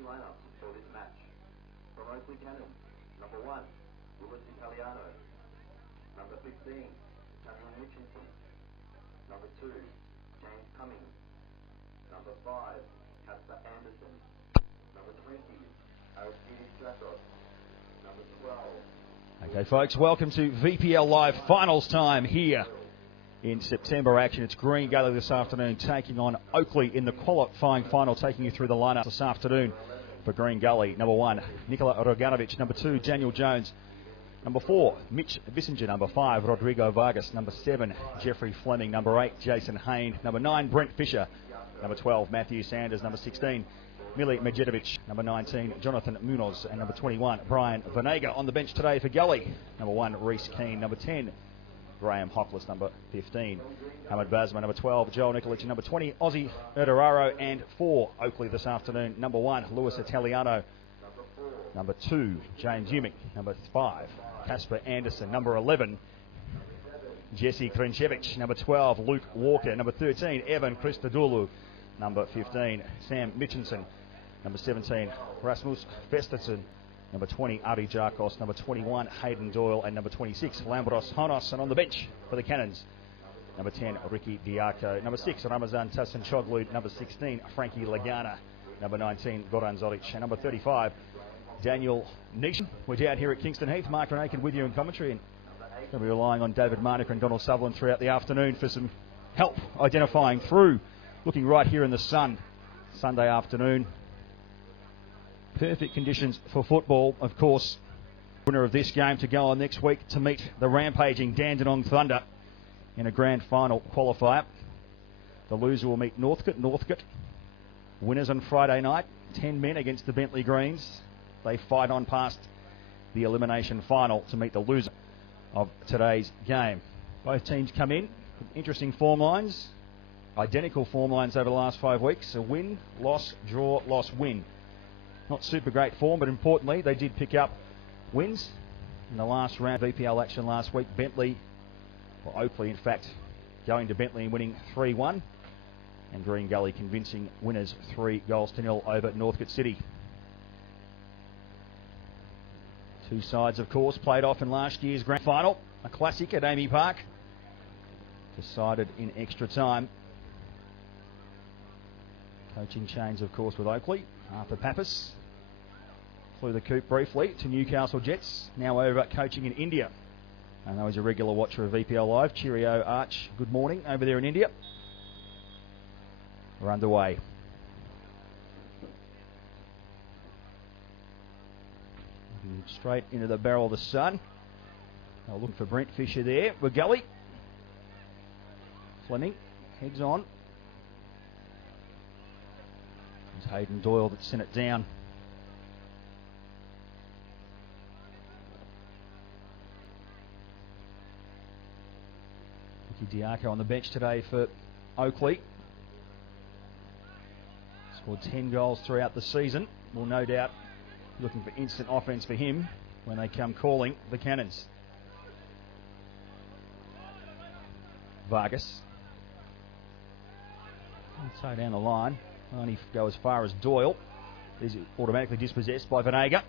starting lineups for this match. From Oakleigh Cannons, number 1, Italiano. Number 15, Cameron Mitchinson. Number 2, James Cummings. Number 5, Casper Anderson. Number 20, Aristides Dracos. Number 12. Okay, folks, welcome to VPL Live finals time here in September action. It's Green Gully this afternoon taking on Oakleigh in the qualifying final, taking you through the lineup this afternoon for Green Gully. Number 1, Nikola Roganovic. Number 2, Daniel Jones. Number 4, Mitch Bissinger. Number 5, Rodrigo Vargas. Number 7, Jeffrey Fleming. Number 8, Jason Hain. Number 9, Brent Fisher. Number 12, Matthew Sanders. Number 16, Mili Medjedovic. Number 19, Jonathan Munoz. And number 21, Brian Vanega. On the bench today for Gully, number 1, Reese Keane. Number 10, Graham Hockless. Number 15, Hamad Basma. Number 12, Joel Nikolic. Number 20, Ozzy Erderaro. And for Oakleigh this afternoon, number 1, Luis Italiano. Number 2, James Uming. Number 5, Casper Anderson. Number 11, Jesse Krenchevich. Number 12, Luke Walker. Number 13, Evan Christodoulou. Number 15, Sam Mitchinson. Number 17, Rasmus Festerson. Number 20, Ari Jarkos. Number 21, Hayden Doyle. And number 26, Lambros Honos. And on the bench for the Cannons, number 10, Ricky Diaco. Number 6, Ramazan Tassenchoglu. Number 16, Frankie Lagana. Number 19, Goran Zoric. And number 35, Daniel Nation. We're down here at Kingston Heath. Mark Renakin with you in commentary, and going to be relying on David Marnick and Donald Sutherland throughout the afternoon for some help identifying through. Looking right here in the sun, Sunday afternoon. Perfect conditions for football, of course. Winner of this game to go on next week to meet the rampaging Dandenong Thunder in a grand final qualifier. The loser will meet Northcote. Winners on Friday night, 10 men against the Bentley Greens. They fight on past the elimination final to meet the loser of today's game. Both teams come in with interesting form lines, identical form lines over the last 5 weeks. A win, loss, draw, loss, win. Not super great form, but importantly, they did pick up wins in the last round of VPL action last week. Oakleigh, in fact, going to Bentley and winning 3-1. And Green Gully convincing winners 3-0 over Northcote City. Two sides, of course, played off in last year's grand final. A classic at Amy Park. Decided in extra time. Coaching change, of course, with Oakleigh. Arthur Pappas flew the coop briefly to Newcastle Jets. Now over coaching in India. I know he's a regular watcher of VPL Live. Cheerio, Arch. Good morning over there in India. We're underway. Straight into the barrel of the sun. Now looking for Brent Fisher there. We're Gully. Fleming heads on. It's Hayden Doyle that sent it down. Ricky Diaco on the bench today for Oakleigh. Scored 10 goals throughout the season. Will no doubt looking for instant offense for him when they come calling the Cannons. Vargas. So down the line. Only go as far as Doyle. Is automatically dispossessed by Vanega.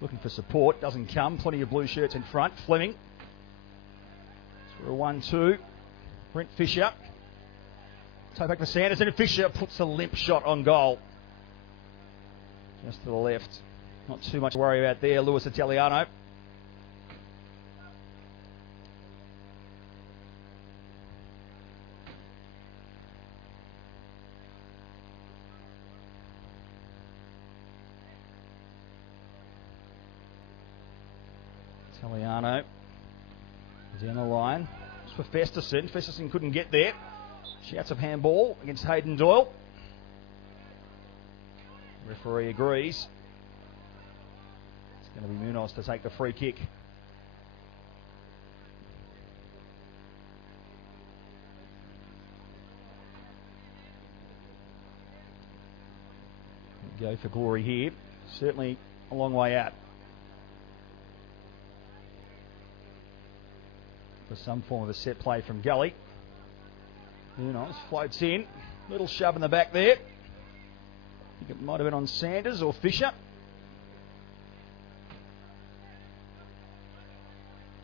Looking for support. Doesn't come. Plenty of blue shirts in front. Fleming. It's for a 1-2. Brent Fisher. Toe back for Sanders, and Fisher puts a limp shot on goal. Just to the left. Not too much to worry about there. Luis Italiano. Italiano down the line. It's for Festerson. Festerson couldn't get there. Shouts of handball against Hayden Doyle. Referee agrees. It's going to be Munoz to take the free kick. Go for glory here. Certainly a long way out for some form of a set play from Gully. Munoz floats in. Little shove in the back there. I think it might have been on Sanders or Fisher.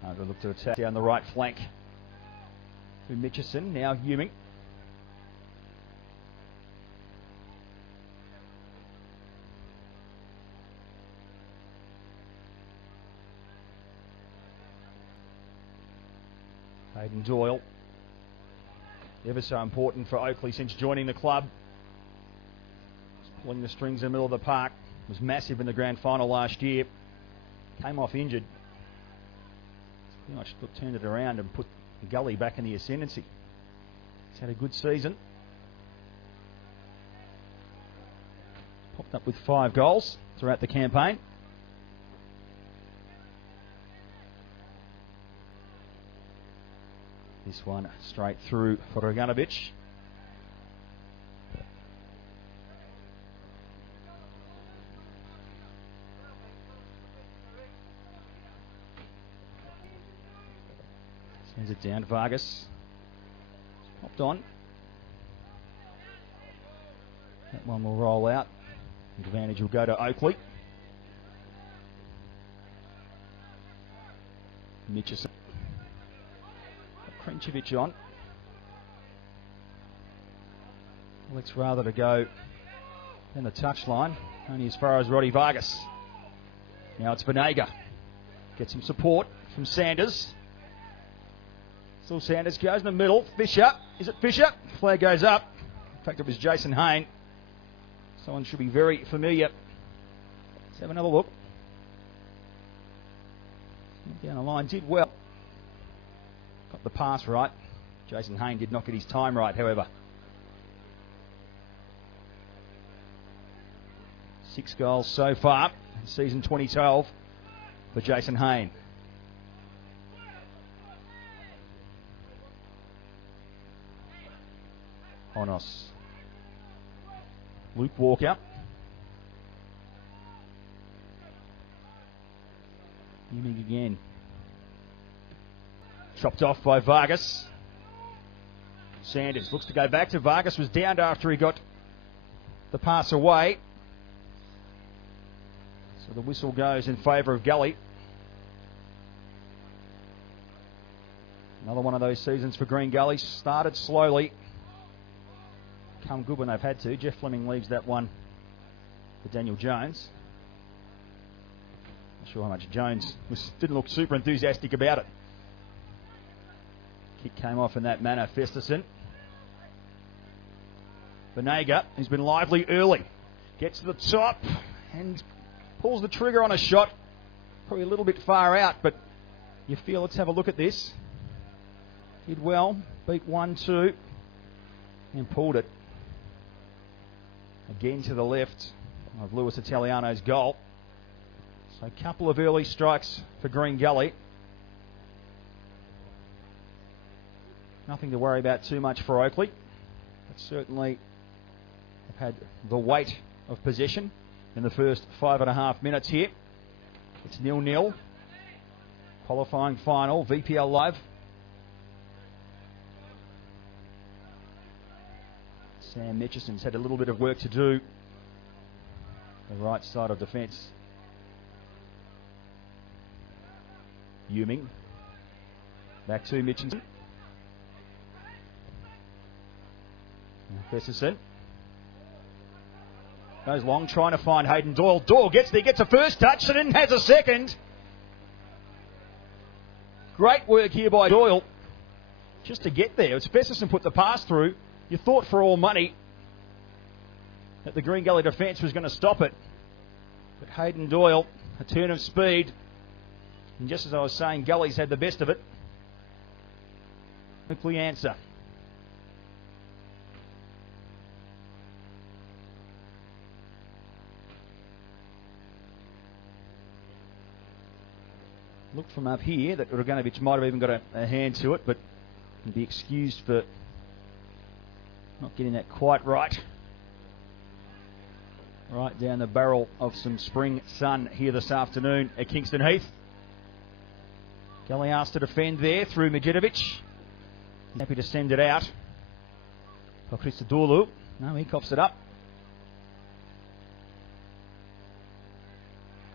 Going to look to attack down the right flank. To Mitchison, now Ewing. Hayden Doyle, ever so important for Oakleigh since joining the club. Pulling the strings in the middle of the park. Was massive in the grand final last year. Came off injured. Pretty much turned it around and put Gully back in the ascendancy. He's had a good season. Popped up with 5 goals throughout the campaign. This one straight through for Draganovic. Sends it down. Vargas. Popped on. That one will roll out. Advantage will go to Oakleigh. Mitchison. Krenčević on. Alex rather to go in the touchline, only as far as Roddy Vargas. Now it's Venega. Gets some support from Sanders. Still Sanders goes in the middle. Fisher. Is it Fisher? Flag goes up. In fact, it was Jason Hayne. Someone should be very familiar. Let's have another look. Down the line, did well. Got the pass right. Jason Hayne did not get his time right, however. 6 goals so far in season 2012 for Jason Hayne. Onos. Luke Walker. Ewing again. Chopped off by Vargas. Sanders looks to go back to Vargas. Was downed after he got the pass away. So the whistle goes in favour of Gully. Another one of those seasons for Green Gully. Started slowly. Come good when they've had to. Jeff Fleming leaves that one for Daniel Jones. Not sure how much Jones didn't look super enthusiastic about it. Kick came off in that manner. Festerson. Venega, who's been lively early, gets to the top and pulls the trigger on a shot. Probably a little bit far out, but you feel, let's have a look at this. Did well, beat 1-2 and pulled it. Again to the left of Lewis Italiano's goal. So a couple of early strikes for Green Gully. Nothing to worry about too much for Oakleigh. But certainly have had the weight of possession in the first 5.5 minutes here. It's 0-0. Qualifying final, VPL Live. Sam Mitchison's had a little bit of work to do. The right side of defence. Ewing. Back to Mitchinson. Festerson. Goes long, trying to find Hayden Doyle. Doyle gets there, gets a first touch, and then has a second. Great work here by Doyle. Just to get there. It's Festerson put the pass through. You thought for all money that the Green Gully defence was going to stop it. But Hayden Doyle, a turn of speed. And just as I was saying, Gully's had the best of it. Quickly answer. Looked from up here that Draganovic might have even got a hand to it, but can be excused for not getting that quite right. Right down the barrel of some spring sun here this afternoon at Kingston Heath. Gully asked to defend there through Mijetovic. Happy to send it out. Christodoulou. No, he cops it up.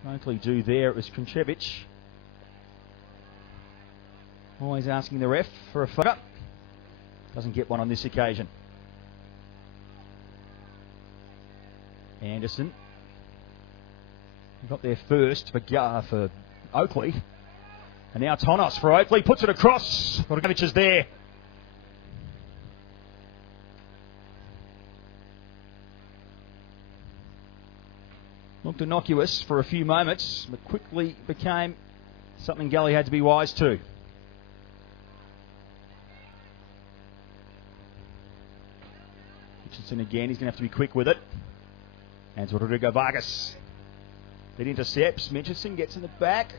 Oakleigh do there. It was Kruncevic. Always asking the ref for a photo. Doesn't get one on this occasion. Anderson got there first for Oakleigh. And now Tonos for Oakleigh. Puts it across. Bogdanovic is there. Looked innocuous for a few moments, but quickly became something Gully had to be wise to. Richardson again, he's going to have to be quick with it. And to Rodrigo Vargas. It intercepts, Mitchelson gets in the back.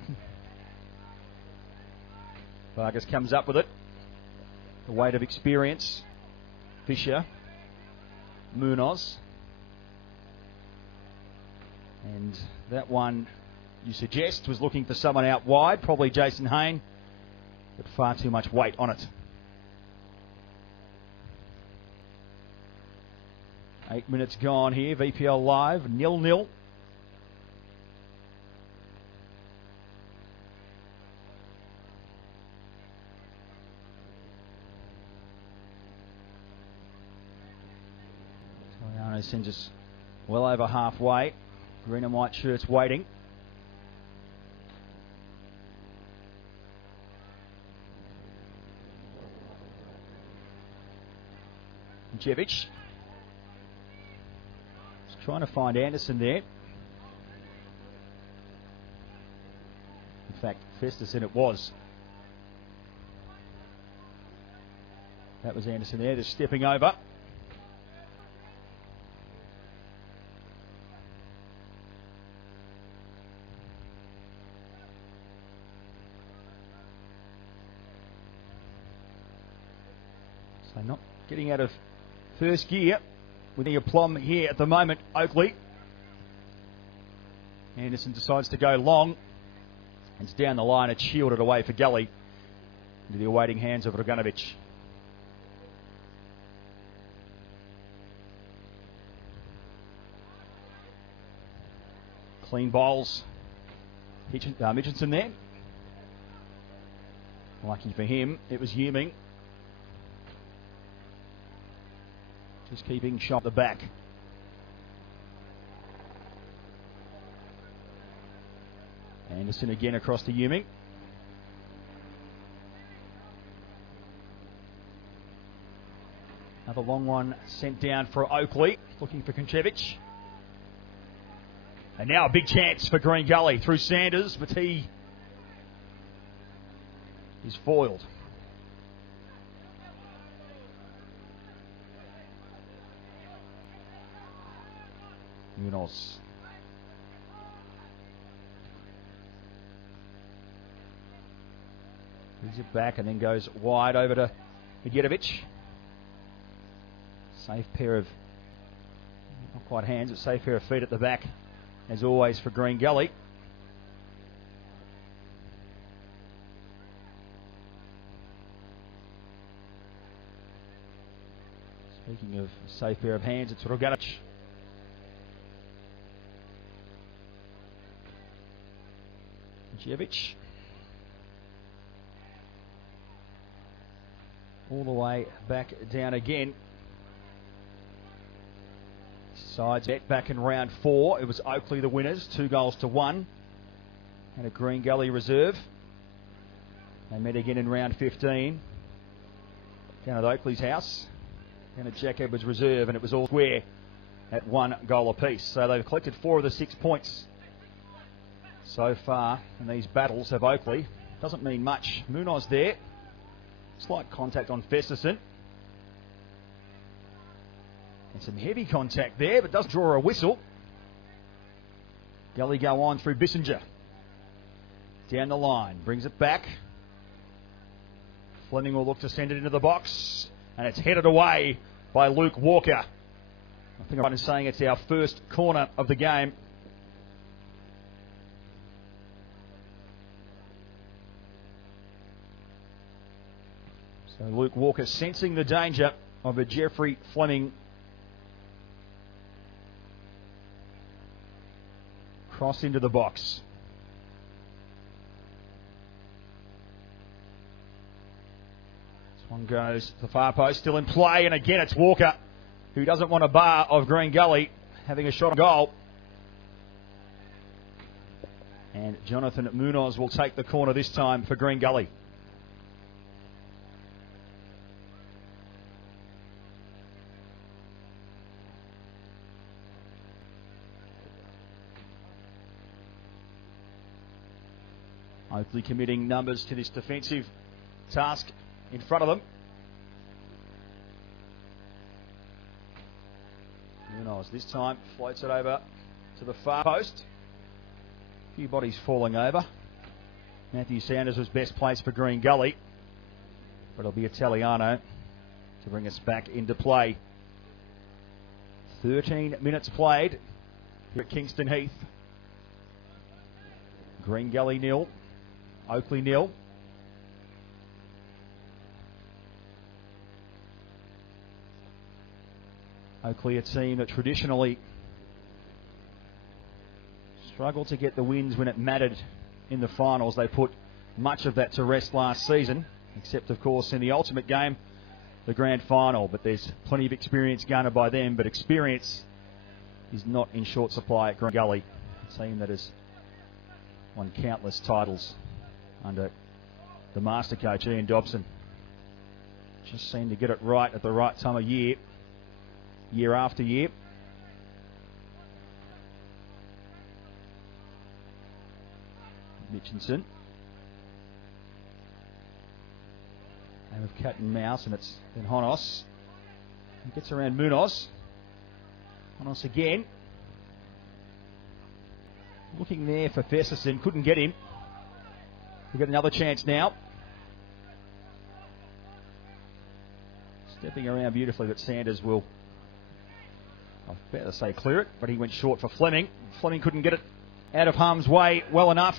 Vargas comes up with it. The weight of experience. Fisher. Munoz. And that one, you suggest, was looking for someone out wide, probably Jason Hayne, but far too much weight on it. 8 minutes gone here, VPL Live, 0-0. Soriano sends us well over halfway. Green and white shirts waiting. Jevic. Just trying to find Anderson there. In fact, Festerson it was. That was Anderson there, just stepping over. So not getting out of first gear with the aplomb here at the moment, Oakleigh. Anderson decides to go long. It's down the line, it's shielded away for Gully into the awaiting hands of Bogdanovic. Clean bowls. Mitchelson there. Lucky for him, it was Ewing. Just keeping shot at the back. Anderson again across to Ewing. Another long one sent down for Oakleigh. Looking for Kruncevic. And now a big chance for Green Gully through Sanders, but he is foiled. Munoz. Brings it back and then goes wide over to Bogdanovic. Safe pair of, not quite hands, but safe pair of feet at the back, as always for Green Gully. Speaking of safe pair of hands, it's Bogdanovic. Jevic. All the way back down again. Sides bet back in round 4. It was Oakleigh the winners, 2-1. And a Green Gully reserve. They met again in round 15. Down at Oakleigh's house. Down at Jack Edwards reserve, and it was all square at 1 goal apiece. So they've collected 4 of the 6 points so far in these battles of Oakleigh. Doesn't mean much. Munoz there. Slight contact on Festerson. And some heavy contact there, but does draw a whistle. Gully go on through Bissinger. Down the line. Brings it back. Fleming will look to send it into the box. And it's headed away by Luke Walker. I think I'm right in saying it's our first corner of the game. So Luke Walker sensing the danger of a Jeffrey Fleming cross into the box. This one goes to the far post, still in play, and again it's Walker, who doesn't want a bar of Green Gully having a shot on goal. And Jonathan Munoz will take the corner this time for Green Gully. Oakleigh committing numbers to this defensive task in front of them. Munoz this time floats it over to the far post. A few bodies falling over. Matthew Sanders was best placed for Green Gully, but it'll be Italiano to bring us back into play. 13 minutes played here at Kingston Heath. Green Gully 0, Oakleigh 0. Oakleigh, a team that traditionally struggled to get the wins when it mattered in the finals. They put much of that to rest last season, except of course in the ultimate game, the grand final. But there's plenty of experience garnered by them, but experience is not in short supply at Green Gully, a team that has won countless titles under the master coach Ian Dobson. Just seemed to get it right at the right time of year, year after year. Mitchinson. Game of cat and mouse, and it's then Honos. He gets around Munoz. Honos again. Looking there for Fesserson, couldn't get him. We've got another chance now. Stepping around beautifully, but Sanders will, I'd better say, clear it, but he went short for Fleming. Fleming couldn't get it out of harm's way well enough.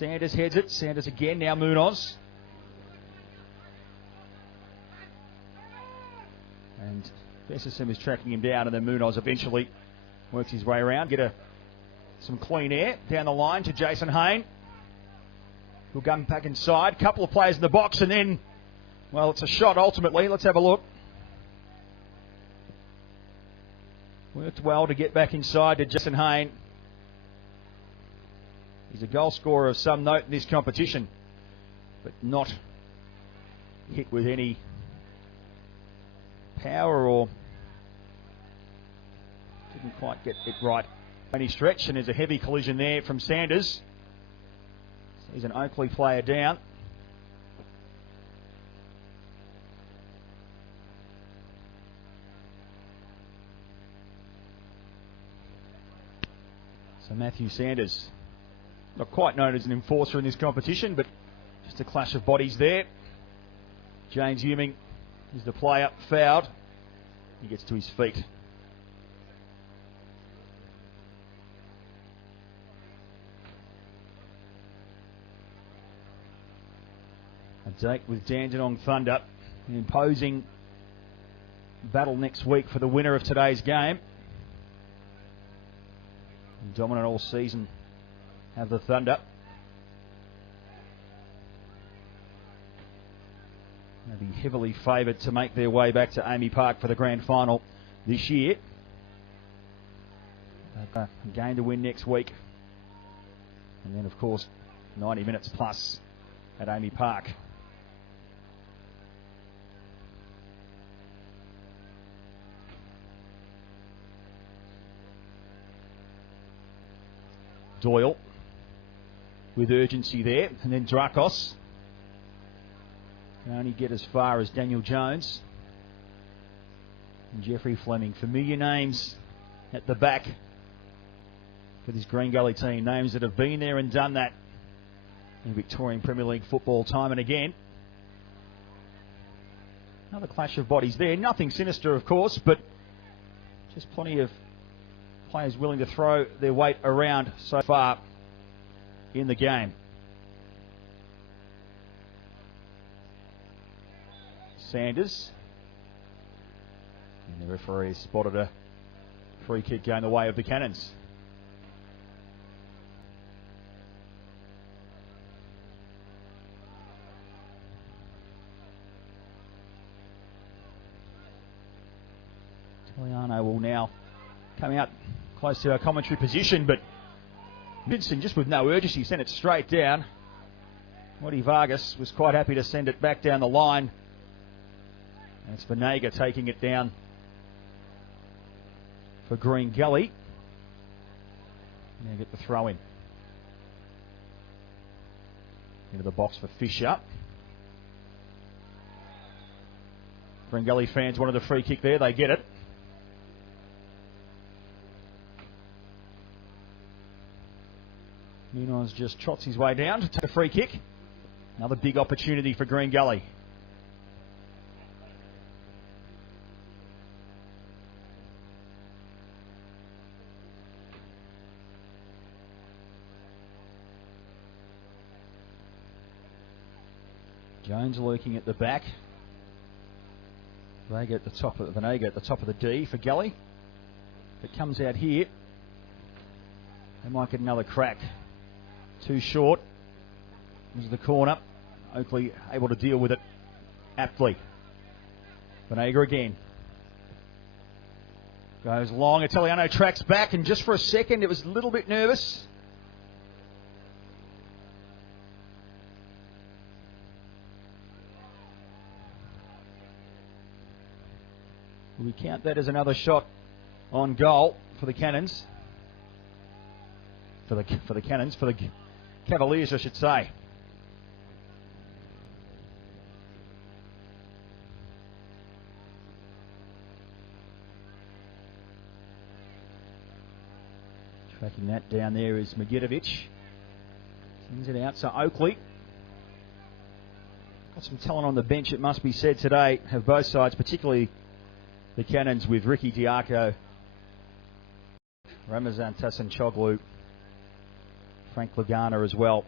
Sanders heads it. Sanders again, now Munoz. And Fesserson is tracking him down, and then Munoz eventually works his way around. Get some clean air down the line to Jason Hayne. He'll come back inside. Couple of players in the box, and then, well, it's a shot ultimately. Let's have a look. Worked well to get back inside to Jason Hayne. He's a goal scorer of some note in this competition, but not hit with any power, or didn't quite get it right any stretch. And there's a heavy collision there from Sanders. So he's an Oakleigh player down. So Matthew Sanders, not quite known as an enforcer in this competition, but just a clash of bodies there. James Ewing is the player fouled. He gets to his feet. A date with Dandenong Thunder, an imposing battle next week for the winner of today's game. Dominant all season have the Thunder. They'll be heavily favoured to make their way back to Amy Park for the grand final this year. A game to win next week. And then, of course, 90 minutes plus at Amy Park. Doyle with urgency there, and then Drakos can only get as far as Daniel Jones and Jeffrey Fleming. Familiar names at the back for this Green Gully team, names that have been there and done that in Victorian Premier League football time and again. Another clash of bodies there, nothing sinister of course, but just plenty of players willing to throw their weight around so far in the game. Sanders. And the referee spotted a free kick going the way of the Cannons. Italiano will now come out close to our commentary position, but Vincent, just with no urgency, sent it straight down. Woody Vargas was quite happy to send it back down the line. And it's Venega taking it down for Green Gully. Now get the throw in. Into the box for Fisher. Green Gully fans wanted a free kick there, they get it. Munoz just trots his way down to take a free kick. Another big opportunity for Green Gully. Jones lurking at the back. Venega at the top of the D for Gully. If it comes out here, they might get another crack. Too short. This is the corner. Oakleigh able to deal with it aptly. Venega again. Goes long. Italiano tracks back, and just for a second it was a little bit nervous. We count that as another shot on goal for the Cannons. For the Cavaliers, I should say. Tracking that down there is Magidovich. Sends it out. So Oakleigh got some talent on the bench, it must be said today. Have both sides, particularly the Cannons with Ricky Diaco, Ramazan Tassanchoglu, Frank Lagana as well.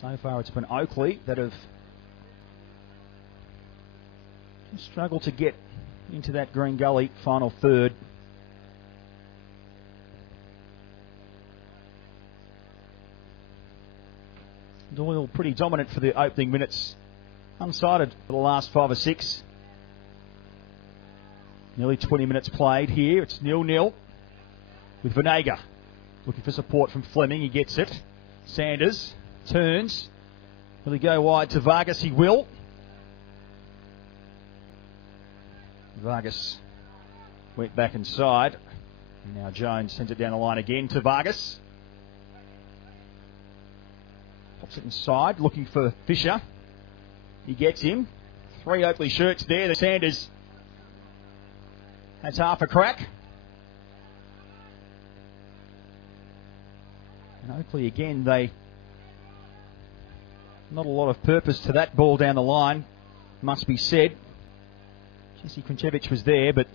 So far it's been Oakleigh that have struggled to get into that Green Gully final third. Doyle pretty dominant for the opening minutes, unsighted for the last 5 or 6. Nearly 20 minutes played here. It's 0-0 with Venega looking for support from Fleming. He gets it. Sanders turns. Will he go wide to Vargas? He will. Vargas went back inside. Now Jones sends it down the line again to Vargas. Pops it inside, looking for Fisher. He gets him. 3 Oakleigh shirts there. The Sanders has half a crack. And Oakleigh again, not a lot of purpose to that ball down the line, must be said. Jesse Krinchevich was there, but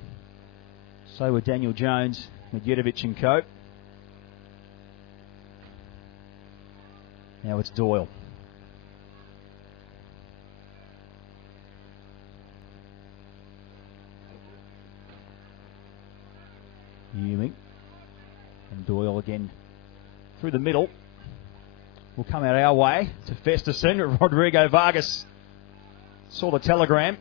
so were Daniel Jones, Magidovich and co. Now it's Doyle. Ewing and Doyle again through the middle. Will come out our way to Festerson. Rodrigo Vargas saw the telegram.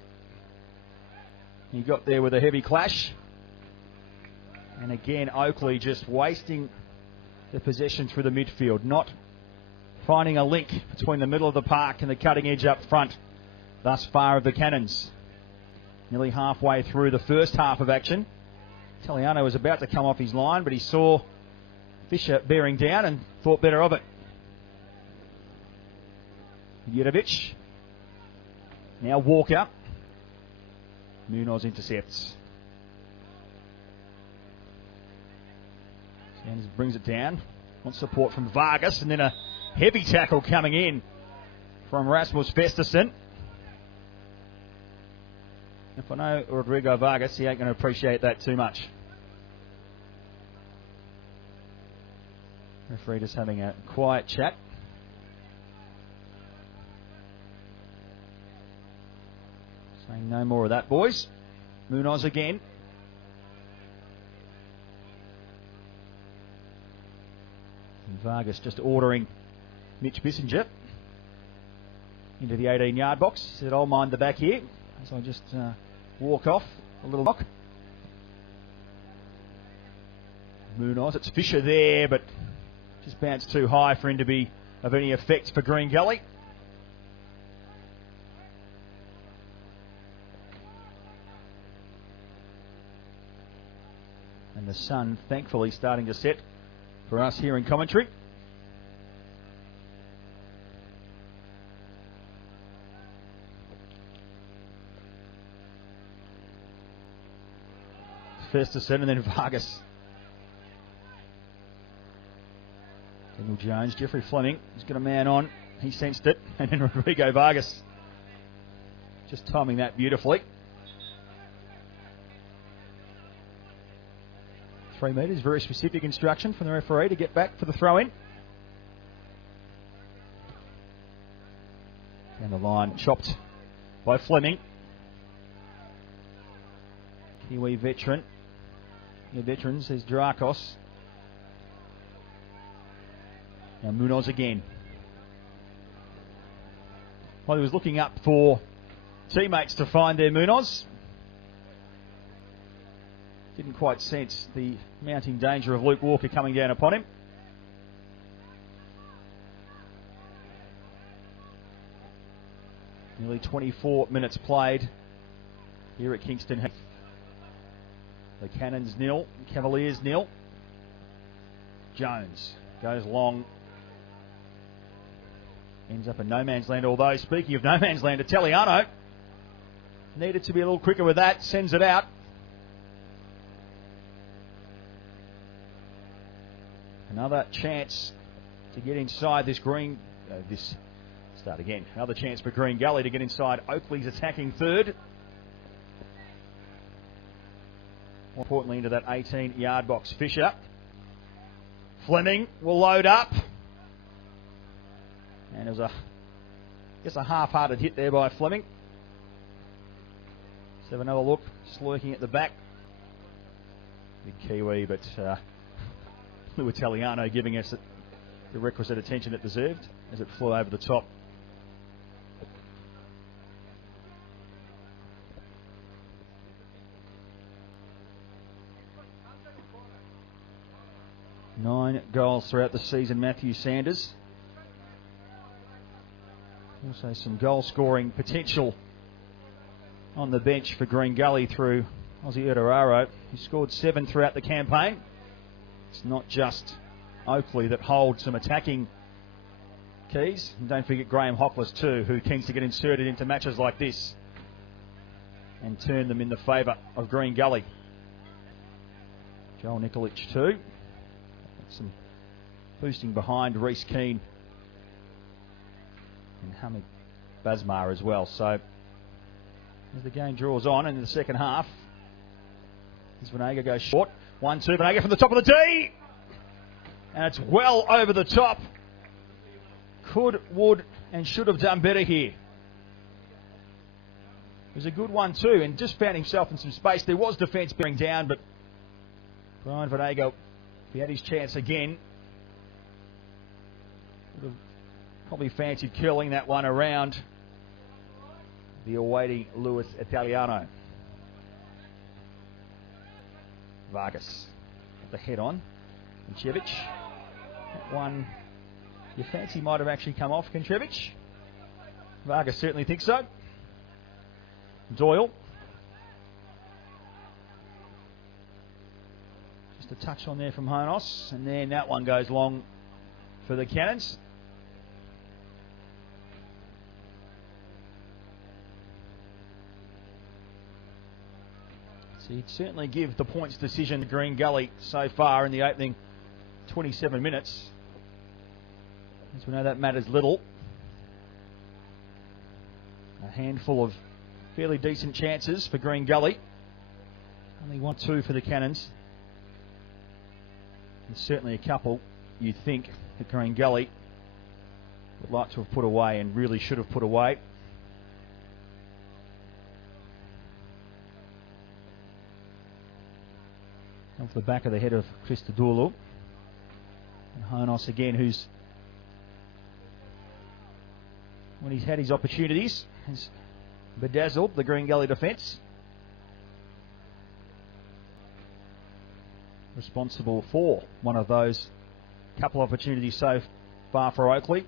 He got there with a heavy clash. And again, Oakleigh just wasting the possession through the midfield, not finding a link between the middle of the park and the cutting edge up front thus far of the Cannons. Nearly halfway through the first half of action. Italiano was about to come off his line, but he saw Fisher bearing down and thought better of it. Yudovich. Now Walker. Munoz intercepts. Sanders brings it down. Wants support from Vargas, and then a heavy tackle coming in from Rasmus Festerson. If I know Rodrigo Vargas, he ain't going to appreciate that too much. Referee just having a quiet chat. Saying no more of that, boys. Munoz again. And Vargas just ordering Mitch Bissinger into the 18-yard box. Said, I'll mind the back here as I just walk off a little knock. Munoz, it's Fisher there, but just bounced too high for him to be of any effect for Green Gully. And the sun, thankfully, starting to set for us here in commentary. Festerson and then Vargas. Daniel Jones, Jeffrey Fleming, he's got a man on, he sensed it, and then Rodrigo Vargas just timing that beautifully. 3 metres, very specific instruction from the referee to get back for the throw-in. Down the line, chopped by Fleming. Kiwi veteran. The veteran says Drakos. Now Munoz again. Well, he was looking up for teammates to find their Munoz. Didn't quite sense the mounting danger of Luke Walker coming down upon him. Nearly 24 minutes played here at Kingston Heath. The Cannons 0, Cavaliers 0. Jones goes long. Ends up in no man's land, although speaking of no man's land, Italiano needed to be a little quicker with that, sends it out. Another chance to get inside this Another chance for Green Gully to get inside Oakleigh's attacking third. More importantly, into that 18-yard box. Fisher. Fleming will load up. And it was a half-hearted hit there by Fleming. Let's have another look. Slurking at the back. Big Kiwi, but Lou Italiano giving us the requisite attention it deserved as it flew over the top. Nine goals throughout the season, Matthew Sanders. Also some goal scoring potential on the bench for Green Gully through Ozzy Erderaro, who scored 7 throughout the campaign. It's not just Oakleigh that hold some attacking keys. And don't forget Graham Hockles too, who tends to get inserted into matches like this and turn them in the favour of Green Gully. Joel Nikolic too. Some boosting behind Reece Keane and Hamid Basmar as well. So as the game draws on in the second half, as Vanega goes short. 1-2, Vanega from the top of the D. And it's well over the top. Could, would, and should have done better here. It was a good 1-2 and just found himself in some space. There was defence bearing down, but Brian Vanega, if he had his chance again, would have probably fancied curling that one around the awaiting Luis Italiano. Vargas at the head on. Konchevich. That one you fancy might have actually come off Konchevich. Vargas certainly thinks so. Doyle. Just a touch on there from Honos. And then that one goes long for the Cannons. So he'd certainly give the points decision to Green Gully so far in the opening 27 minutes. As we know, that matters little. A handful of fairly decent chances for Green Gully. Only 1-2 for the Cannons. And certainly a couple you'd think that Green Gully would like to have put away and really should have put away. Off the back of the head of Christodoulou. And Honos again, who's, when he's had his opportunities, has bedazzled the Green Gully defence. Responsible for one of those couple opportunities so far for Oakleigh.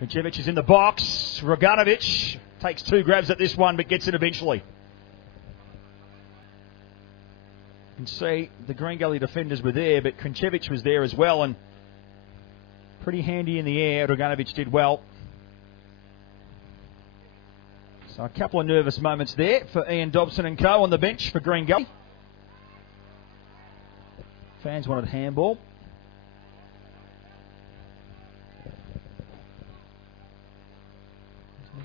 Kuncevic is in the box. Roganovic takes 2 grabs at this one but gets it eventually. You can see the Green Gully defenders were there, but Kuncevic was there as well, and pretty handy in the air. Roganovic did well. So a couple of nervous moments there for Ian Dobson and co on the bench for Green Gully. Fans wanted handball.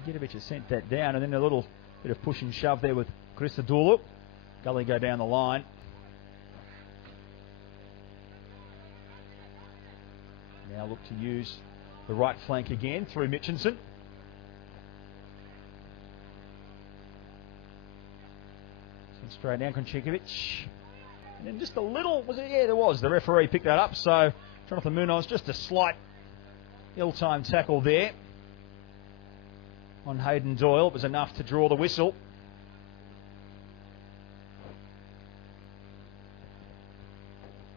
Medjedovic has sent that down, and then a little bit of push and shove there with Christodoulou. Gully go down the line. Now look to use the right flank again through Mitchinson. Sent straight down Kuncevic. And then just a little, was it? Yeah, there was. The referee picked that up, so Jonathan Munoz, just a slight ill-timed tackle there on Hayden Doyle. It was enough to draw the whistle.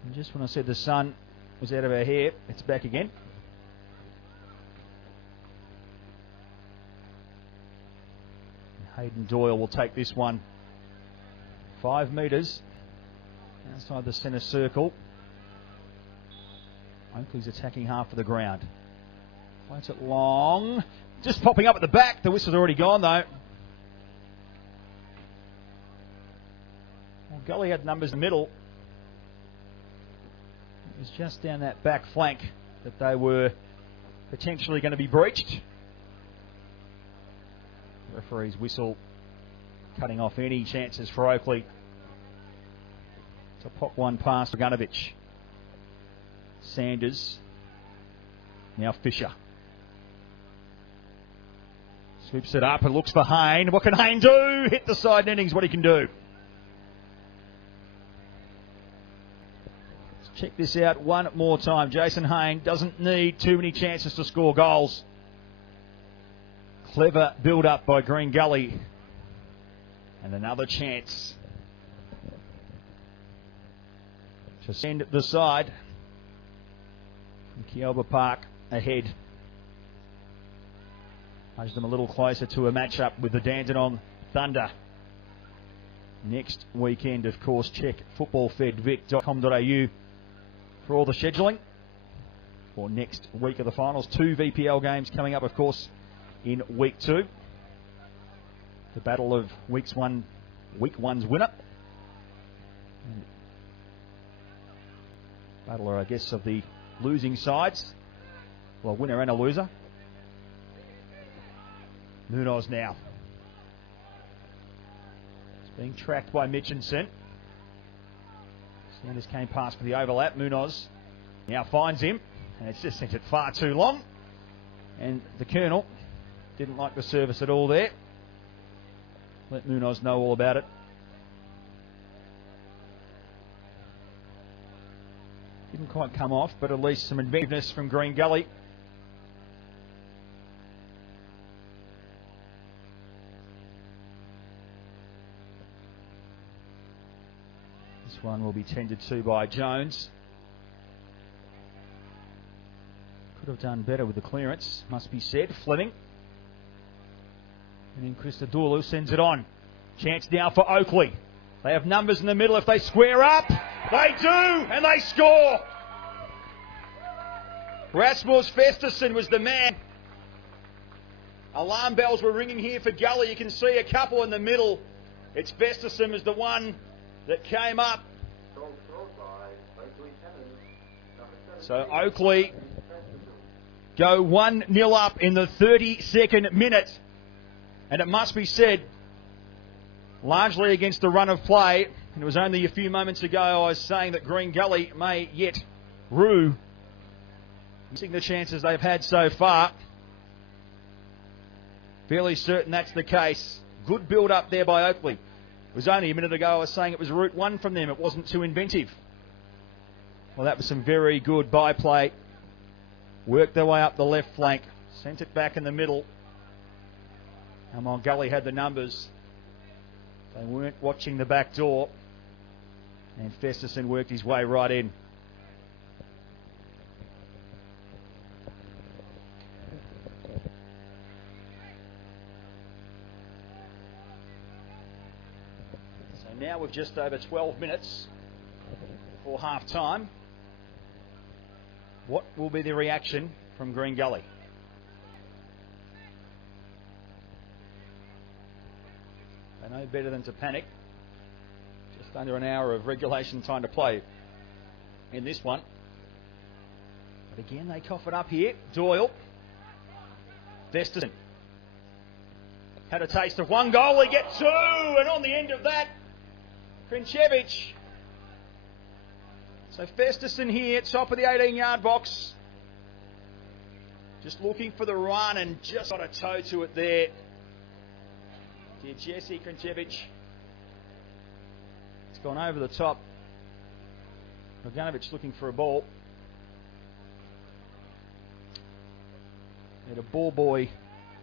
And just when I said the sun was out of our hair, it's back again. Hayden Doyle will take this one 5 metres outside the centre circle. Oakleigh's attacking half of the ground. Floats it long. Just popping up at the back. The whistle's already gone though. Well, Gully had numbers in the middle. It was just down that back flank that they were potentially going to be breached. The referee's whistle cutting off any chances for Oakleigh to pop one past Roganovic. Sanders. Now Fisher. Sweeps it up and looks for Hayne. What can Hayne do? Hit the side nettings, what he can do. Let's check this out one more time. Jason Hayne doesn't need too many chances to score goals. Clever build-up by Green Gully. And another chance to send the side from Keoba Park ahead. Nudge them a little closer to a matchup with the Dandenong Thunder. Next weekend, of course, check footballfedvic.com.au for all the scheduling for next week of the finals. 2 VPL games coming up, of course, in week 2. The battle of week one's winner. And battler, I guess, of the losing sides. Well, a winner and a loser. Munoz now. It's being tracked by Mitchinson. Sanders came past for the overlap. Munoz now finds him. And it's just sent it far too long. And the Colonel didn't like the service at all there. Let Munoz know all about it. Didn't quite come off, but at least some inventiveness from Green Gully. This one will be tended to by Jones. Could have done better with the clearance, must be said. Fleming. And then Christodoulou sends it on. Chance now for Oakleigh. They have numbers in the middle. If they square up, they do, and they score. Rasmus Festerson was the man. Alarm bells were ringing here for Gully. You can see a couple in the middle. It's Festerson was the one that came up. So Oakleigh go 1-0 up in the 32nd minute. And it must be said, largely against the run of play And it was only a few moments ago I was saying that Green Gully may yet rue missing the chances they've had so far. Fairly certain that's the case. Good build up there by Oakleigh. It was only a minute ago I was saying it was route one from them. It wasn't too inventive. Well, that was some very good byplay. Worked their way up the left flank. Sent it back in the middle. And while Gully had the numbers, they weren't watching the back door. And Festerson worked his way right in. So now with just over 12 minutes before half time, what will be the reaction from Green Gully? They know better than to panic. Just under an hour of regulation time to play in this one. But again, they cough it up here. Doyle. Festerson. Had a taste of one goal. They get two. And on the end of that, Krinchevich. So Festerson here, top of the 18-yard box. Just looking for the run and just got a toe to it there. Dear Jesse Krinchevich. It's gone over the top. Roganovic looking for a ball. Had a ball boy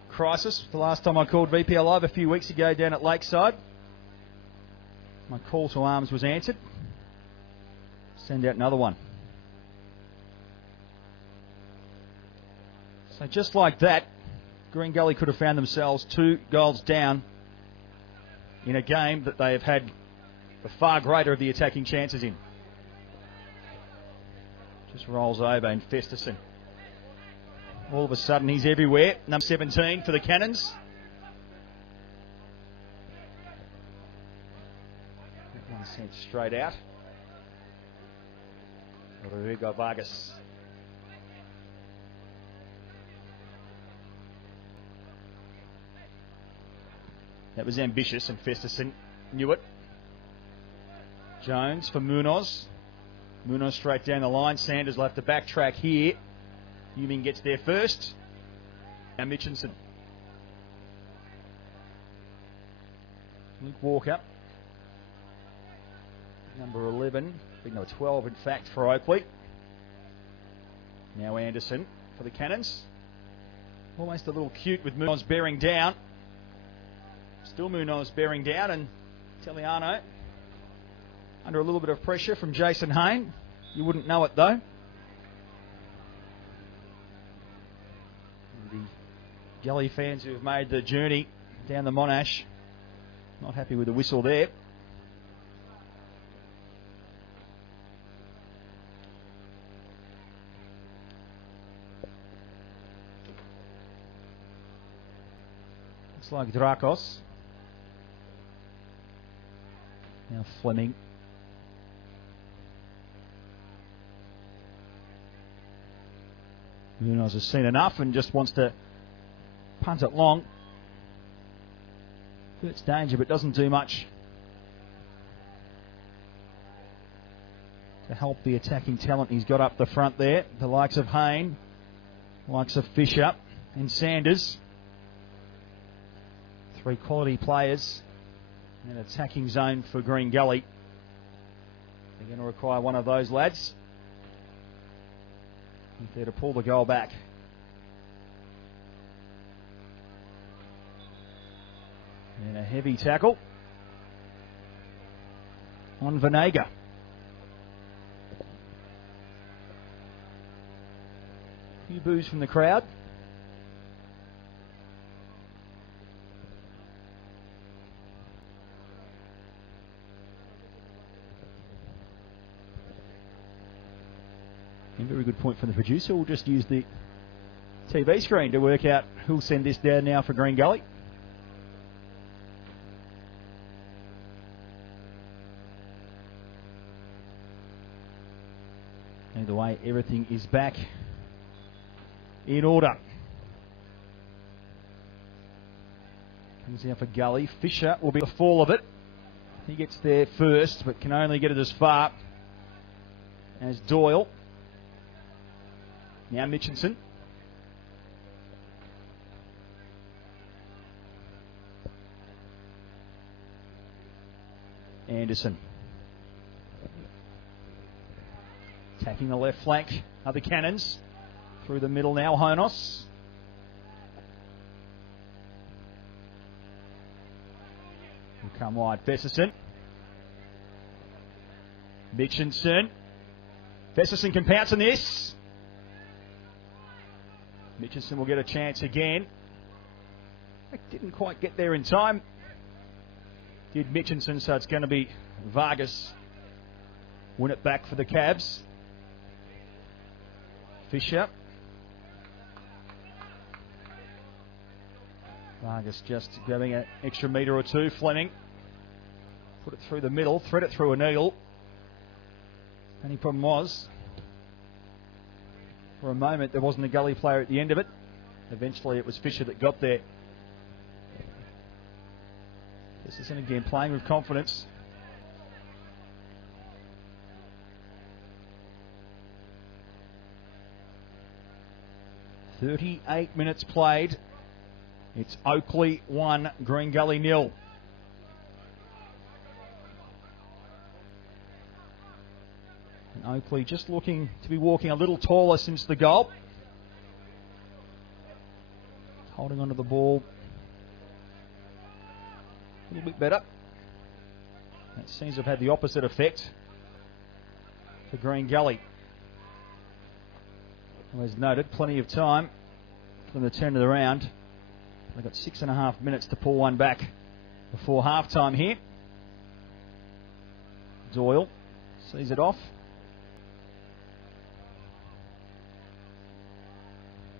crisis the last time I called VPL Live a few weeks ago down at Lakeside. My call to arms was answered. Send out another one. So just like that, Green Gully could have found themselves 2 goals down in a game that they have had the far greater of the attacking chances in. Just rolls over and Festerson. All of a sudden he's everywhere. Number 17 for the Cannons. One sent straight out. Rodrigo Vargas. That was ambitious and Festerson knew it. Jones for Munoz. Munoz straight down the line. Sanders will have to backtrack here. Ewing gets there first. Now Mitchinson. Luke Walker. Number 11. Big number 12 in fact for Oakleigh. Now Anderson for the Cannons. Almost a little cute with Munoz bearing down. Still Munoz bearing down and Teliano under a little bit of pressure from Jason Hayne. You wouldn't know it though. The Gully fans who have made the journey down the Monash not happy with the whistle there. Looks like Drakos. Now Fleming. Munoz has seen enough and just wants to punt it long. It's danger but doesn't do much to help the attacking talent he's got up the front there. The likes of Hayne, likes of Fisher and Sanders. 3 quality players in an attacking zone for Green Gully. They're going to require one of those lads if they're to pull the goal back. And a heavy tackle on Venega. A few boos from the crowd. And very good point from the producer. We'll just use the TV screen to work out who'll send this down now for Green Gully. Either way, everything is back in order. Comes out for Gully. Fisher will be the fall of it. He gets there first, but can only get it as far as Doyle. Now Mitchinson. Anderson. Attacking the left flank of the Cannons. Through the middle now, Honos. Will come wide, Fesserson. Mitchinson. Fesserson can pounce on this. Mitchinson will get a chance again. Didn't quite get there in time. Did Mitchinson, so it's going to be Vargas win it back for the Cavs. Fisher. Vargas just grabbing an extra metre or two. Fleming. Put it through the middle, thread it through a needle. Only problem was, for a moment, there wasn't a Gully player at the end of it. Eventually it was Fisher that got there. This isn't again playing with confidence. "38 minutes played. It's Oakleigh 1, Green Gully 0. And Oakleigh just looking to be walking a little taller since the goal. Holding onto the ball a little bit better. That seems to have had the opposite effect for Green Gully. As noted, plenty of time for them to turn it around. They've got 6.5 minutes to pull one back before half-time here. Doyle sees it off.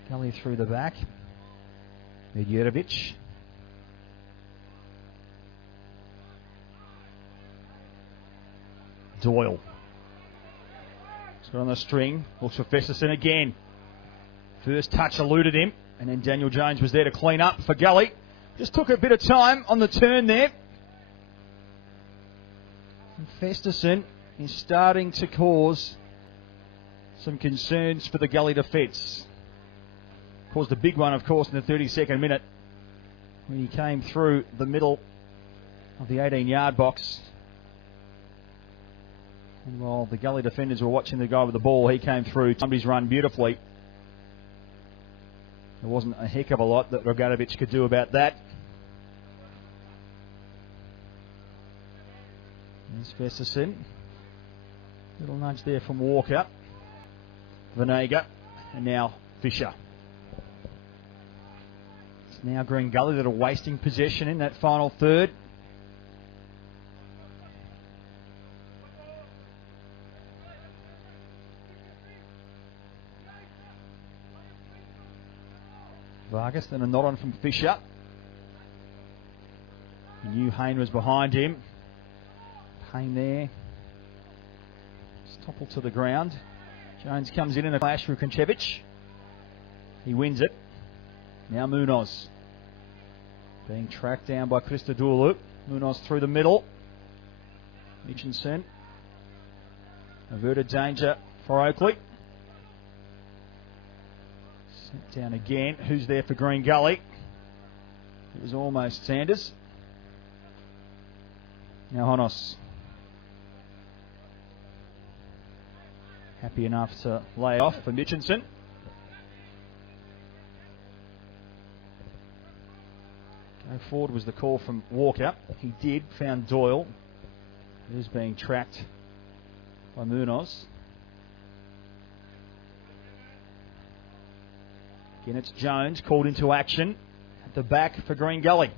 Gully through the back. Medjerovic. Doyle. He's got on the string. Looks for Fesserson again. First touch eluded him. And then Daniel Jones was there to clean up for Gully. Just took a bit of time on the turn there. And Fesserson is starting to cause some concerns for the Gully defence. Caused a big one, of course, in the 32nd minute when he came through the middle of the 18-yard box. And while the Gully defenders were watching the guy with the ball, he came through, timed his run beautifully. There wasn't a heck of a lot that Rogatovic could do about that. There's Fesserson. Little nudge there from Walker. Venega. And now Fisher. It's now Green Gully that are wasting possession in that final third. Vargas, then a nod on from Fisher. He knew Hayne was behind him. Hayne there. Just toppled to the ground. Jones comes in a flash through Konchevich. He wins it. Now Munoz. Being tracked down by Christodoulou. Munoz through the middle. Mitchinson. Averted danger for Oakleigh. Sent down again. Who's there for Green Gully? It was almost Sanders. Now Honos. Happy enough to lay off for Mitchinson. Go forward was the call from Walker. He did, found Doyle. He was being tracked by Munoz. Again, it's Jones called into action at the back for Green Gully.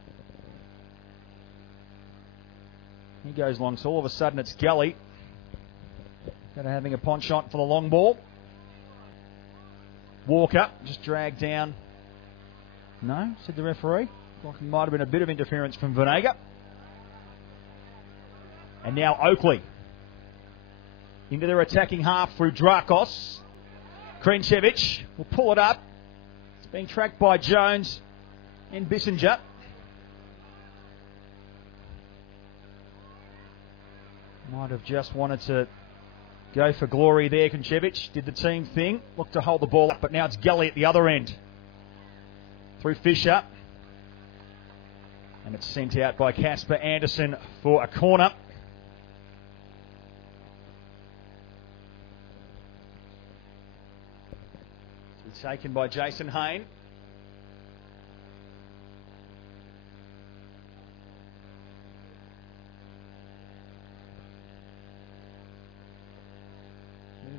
He goes long, so all of a sudden it's Gully. Kind of having a penchant for the long ball. Walker just dragged down. No, said the referee. Like it might have been a bit of interference from Venega. And now Oakleigh into their attacking half through Drakos. Krenchevich will pull it up. It's being tracked by Jones and Bissinger. Might have just wanted to go for glory there. Konchevich did the team thing, looked to hold the ball up, but now it's Gully at the other end. Through Fisher. And it's sent out by Casper Anderson for a corner. It's taken by Jason Hayne.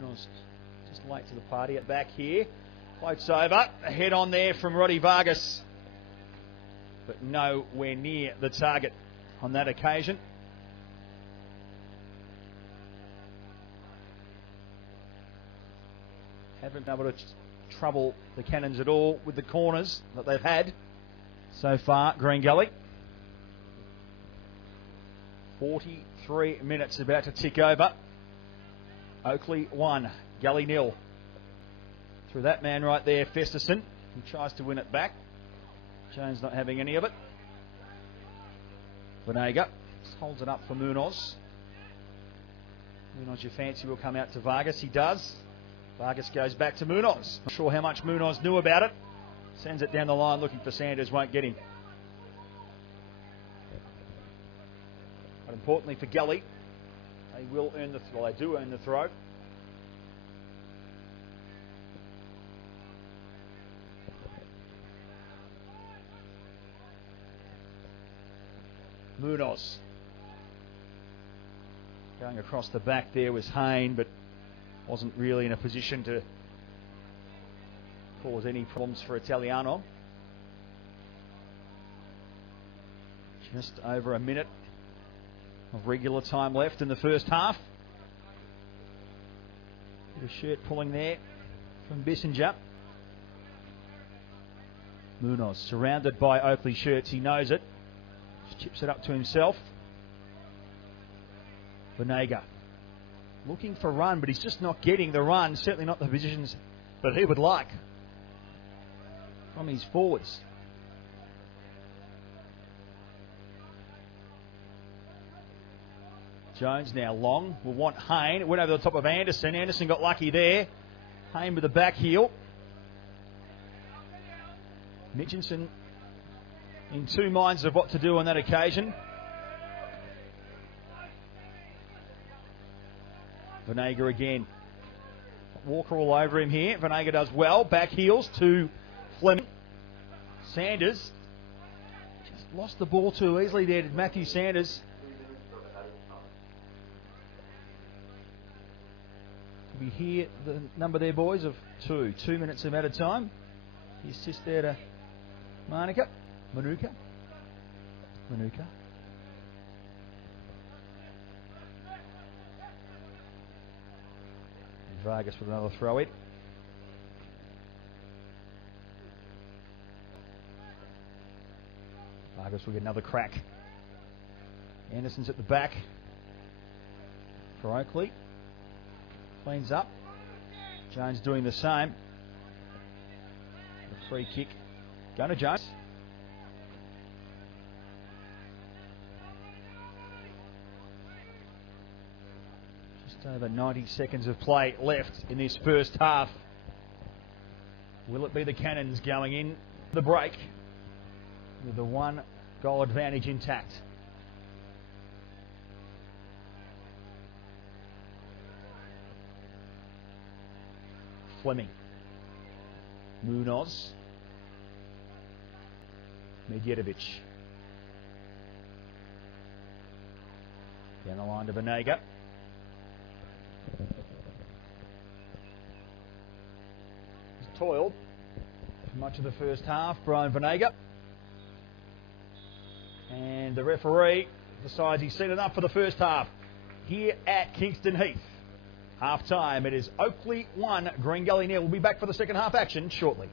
Munoz just late to the party at back here. Floats over. A head on there from Roddy Vargas, but nowhere near the target on that occasion. Haven't been able to trouble the Cannons at all with the corners that they've had so far, Green Gully. 43 minutes about to tick over. Oakleigh 1, Gully 0. Through that man right there, Festerson, who tries to win it back. Jones not having any of it. Venega holds it up for Munoz. Munoz, your fancy, will come out to Vargas. He does. Vargas goes back to Munoz. Not sure how much Munoz knew about it. Sends it down the line looking for Sanders. Won't get him. But importantly for Gully, they will earn the throw. Well, they do earn the throw. Munoz. Going across the back there was Hayne, but wasn't really in a position to cause any problems for Italiano. Just over a minute of regular time left in the first half. Bit of shirt pulling there from Bissinger. Munoz surrounded by Oakleigh shirts, he knows it. Just chips it up to himself. Venega looking for run, but he's just not getting the run, certainly not the positions that he would like from his forwards. Jones now long, will want Hayne. It went over the top of Anderson. Anderson got lucky there. Hayne with the back heel. Mitchinson in two minds of what to do on that occasion. Venega again. Walker all over him here. Venega does well. Back heels to Fleming. Sanders just lost the ball too easily there, did Matthew Sanders. We hear the number there, boys, of 2 minutes of added time. The assist there to Manuka. Vargas with another throw in. Vargas will get another crack. Anderson's at the back for Oakleigh. Cleans up. Jones doing the same. The free kick going to Jones. Over 90 seconds of play left in this first half. Will it be the Cannons going in the break with the 1 goal advantage intact? Fleming. Munoz. Medjedovic. Down the line to Venega. Toiled for much of the first half, Brian Venega. And the referee decides he's seen enough for the first half here at Kingston Heath. Half time, it is Oakleigh 1, Green Gully 0. We'll be back for the second half action shortly.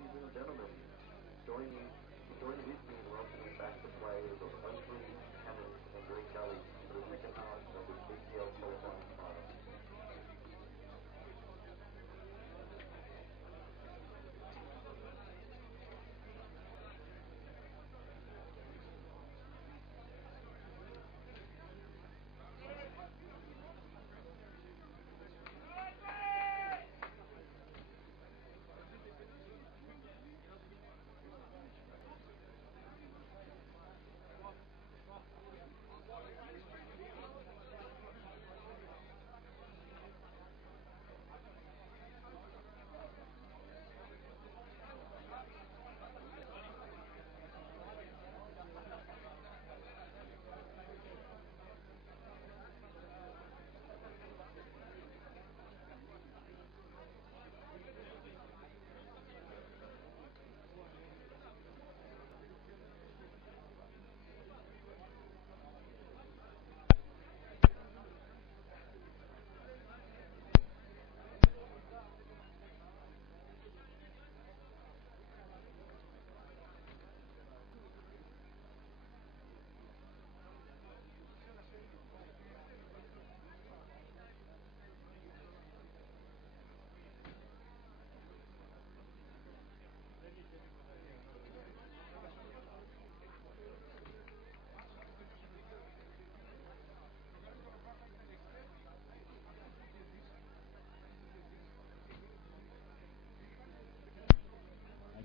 Ladies and gentlemen, join with me in welcoming back the players of Oakleigh Cannons and Green Gully for the second half of the VPL qualifying final.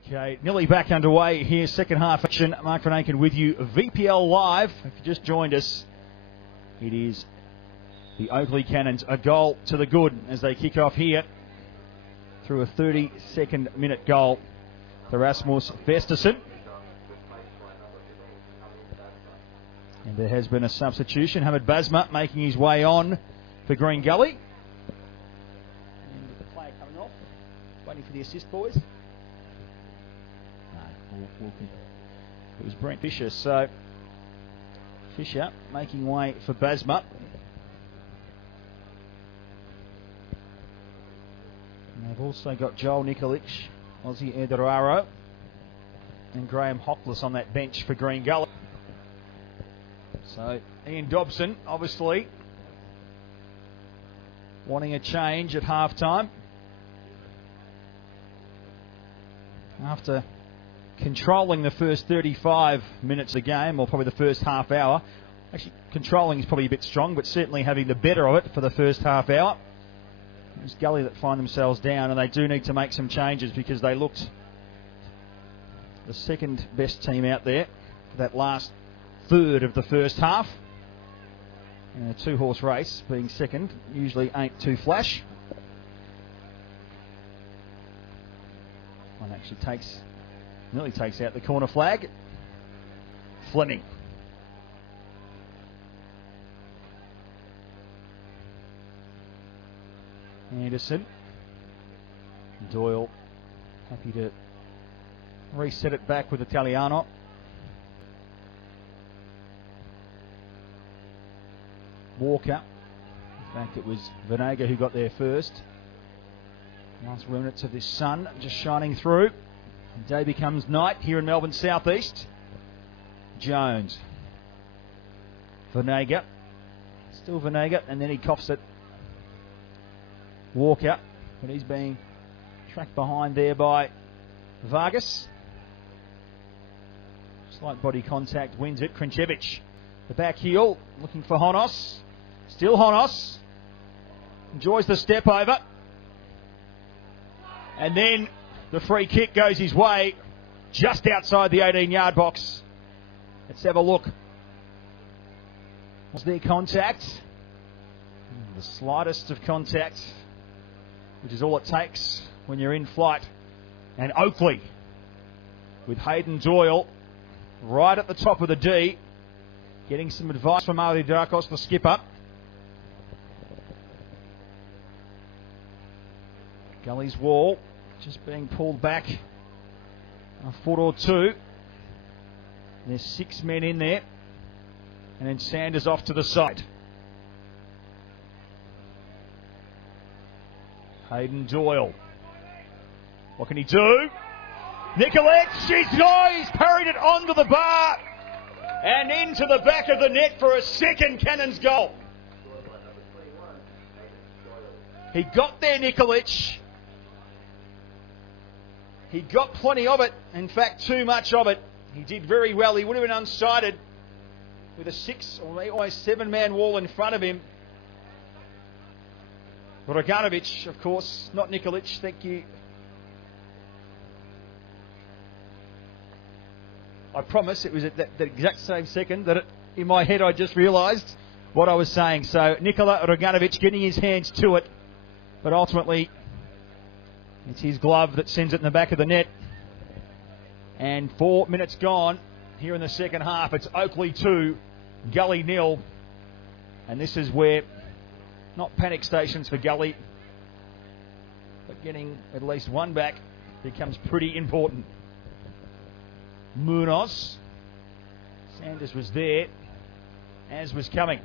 Okay, nearly back underway here, second half action. Mark Van Aken with you, VPL Live. If you just joined us, it is the Oakleigh Cannons, a goal to the good as they kick off here through a 32nd minute goal to Rasmus Vestersen. And there has been a substitution, Hamid Basma making his way on for Green Gully. And the player coming off, waiting for the assist, boys. It was Brent Fisher, so Fisher making way for Basma. And they've also got Joel Nikolic, Ozzy Ediraro, and Graham Hockless on that bench for Green Gully. So Ian Dobson obviously wanting a change at half time after controlling the first 35 minutes of the game, or probably the first half hour. Actually, controlling is probably a bit strong, but certainly having the better of it for the first half hour. It's Gully that find themselves down, and they do need to make some changes because they looked the second best team out there for that last third of the first half. And a two-horse race, being second, usually ain't too flash. One actually nearly takes out the corner flag. Fleming. Anderson. Doyle happy to reset it back with Italiano. Walker. In fact, it was Venega who got there first. Last remnants of this sun just shining through. Day becomes night here in Melbourne Southeast. Jones. Venega. Still Venega, and then he coughs it. Walker, but he's being tracked behind there by Vargas. Slight body contact wins it. Krincevic, the back heel, looking for Honos. Still Honos. Enjoys the step over. And then the free kick goes his way, just outside the 18-yard box. Let's have a look. Was there contact? The slightest of contact, which is all it takes when you're in flight. And Oakleigh, with Hayden Doyle right at the top of the D, getting some advice from Ali Darkos, the skipper. Gully's wall just being pulled back a foot or two. There's 6 men in there. And then Sanders off to the side. Hayden Doyle. What can he do? Nikolic, he's parried it onto the bar and into the back of the net for a second Cannons goal. He got there, Nikolic. He got plenty of it, in fact too much of it. He did very well. He would have been unsighted with a 6 or almost 7-man wall in front of him. Roganovic, of course, not Nikolic, thank you. I promise it was at that exact same second that in my head I just realised what I was saying. So Nikola Roganovic getting his hands to it, but ultimately it's his glove that sends it in the back of the net. And 4 minutes gone here in the second half. It's Oakleigh 2, Gully 0. And this is where, not panic stations for Gully, but getting at least one back becomes pretty important. Munoz. Sanders was there, as was coming.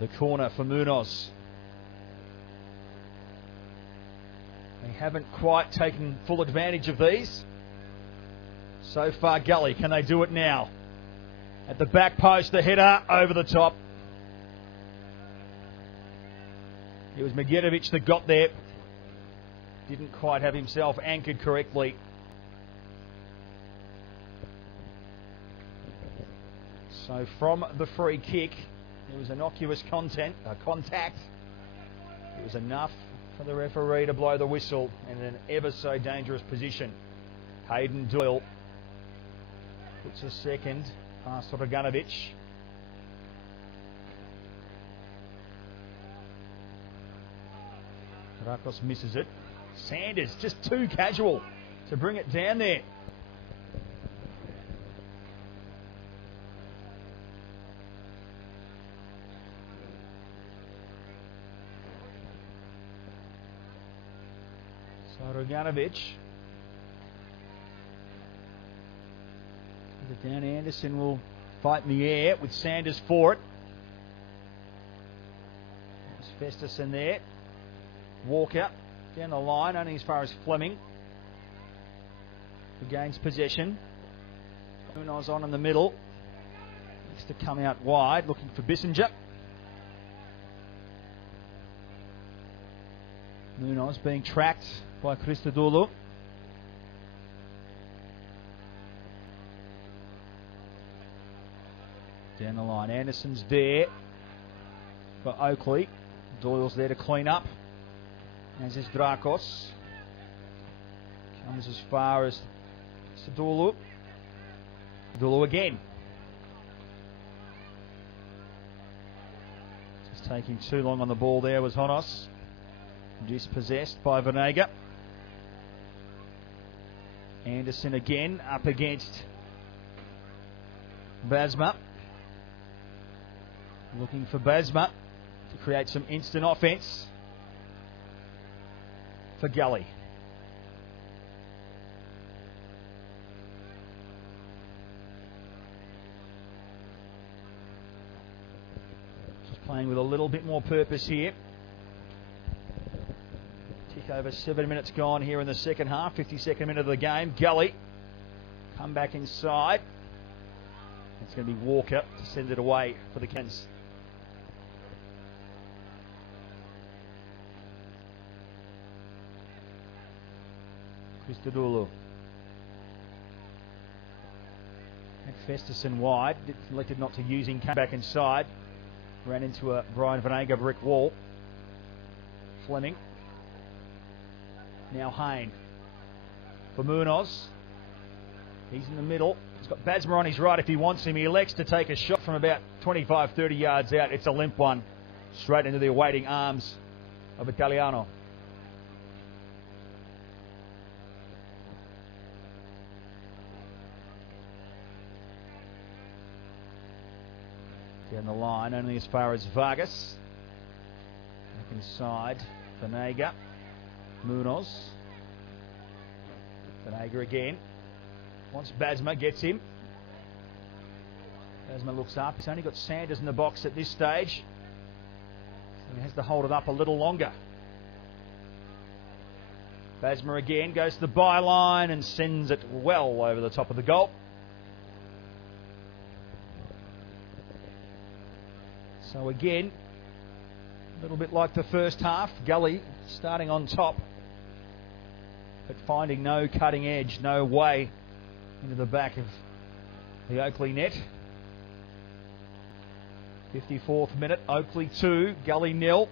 The corner for Munoz. They haven't quite taken full advantage of these. So far, Gully. Can they do it now? At the back post, the header over the top. It was Megetovic that got there. Didn't quite have himself anchored correctly. So from the free kick, there was innocuous contact. It was enough for the referee to blow the whistle in an ever so dangerous position. Hayden Doyle puts a second past Roganovic. Rakos misses it. Sanders just too casual to bring it down there. So Roganovic. Down, Anderson will fight in the air with Sanders for it. There's Festerson there. Walker down the line, only as far as Fleming. Who gains possession. Munoz on in the middle. Needs to come out wide, looking for Bissinger. Munoz being tracked by Christodoulou. Down the line, Anderson's there for Oakleigh. Doyle's there to clean up, as is Drakos. Comes as far as Sadoulou. Sadoulou again. Just taking too long on the ball there was Honos. Dispossessed by Venega. Anderson again up against Basma. Looking for Basma to create some instant offence for Gully. Just playing with a little bit more purpose here. Tick over 7 minutes gone here in the second half. 52nd minute of the game. Gully come back inside. It's going to be Walker to send it away for the Cannons. Christodoulou. Had Festerson wide, elected not to use him, came back inside, ran into a Brian Venega brick wall. Fleming. Now Hayne. For Munoz. He's in the middle. He's got Basma on his right if he wants him. He elects to take a shot from about 25-30 yards out. It's a limp one. Straight into the awaiting arms of Italiano. Down the line, only as far as Vargas. Back inside, Venega. Munoz. Venega again. Once Basma gets him. Basma looks up. He's only got Sanders in the box at this stage, so he has to hold it up a little longer. Basma again goes to the byline and sends it well over the top of the goal. So again, a little bit like the first half, Gully starting on top, but finding no cutting edge, no way into the back of the Oakleigh net. 54th minute, Oakleigh 2, Gully 0.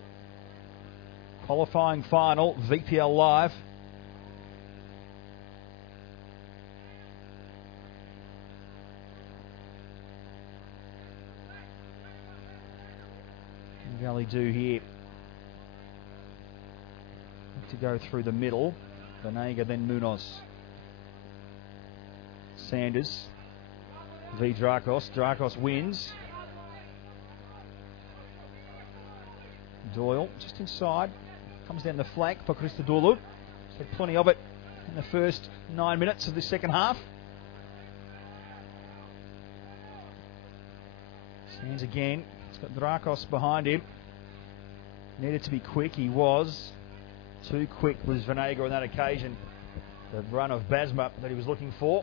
Qualifying final, VPL Live. Gully do here to go through the middle. Vanega, then Munoz. Sanders v Drakos. Drakos wins. Doyle just inside, comes down the flank for Christodoulou. He's had plenty of it in the first 9 minutes of the second half. Sands again. He's got Drakos behind him. Needed to be quick. He was. Too quick was Vanega on that occasion. The run of Basma that he was looking for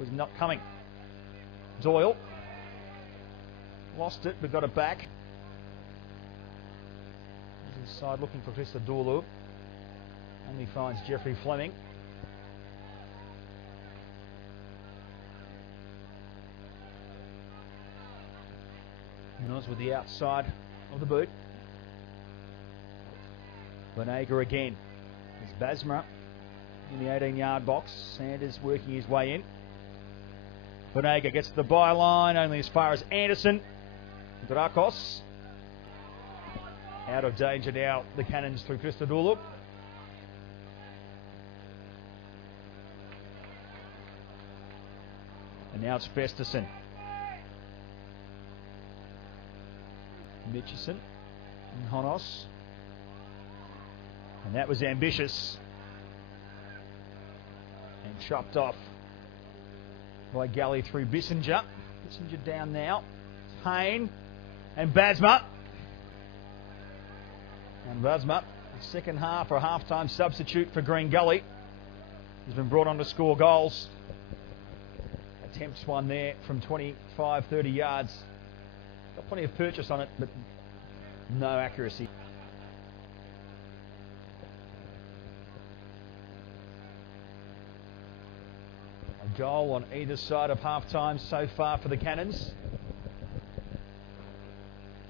was not coming. Doyle lost it but got it back. He's inside looking for Christodoulou. Only finds Jeffrey Fleming. Munoz with the outside of the boot. Vanega again. There's Basma in the 18-yard box. Sanders working his way in. Vanega gets to the byline, only as far as Anderson. Drakos out of danger now. The Cannons through Christodoulou. And now it's Festerson. Mitchison and Honos. And that was ambitious. And chopped off by Gully through Bissinger. Bissinger down now. It's Hayne and Basma. And Basma, a second half or a half-time substitute for Green Gully, has been brought on to score goals. Attempts one there from 25, 30 yards. Got plenty of purchase on it, but no accuracy. A goal on either side of half-time so far for the Cannons.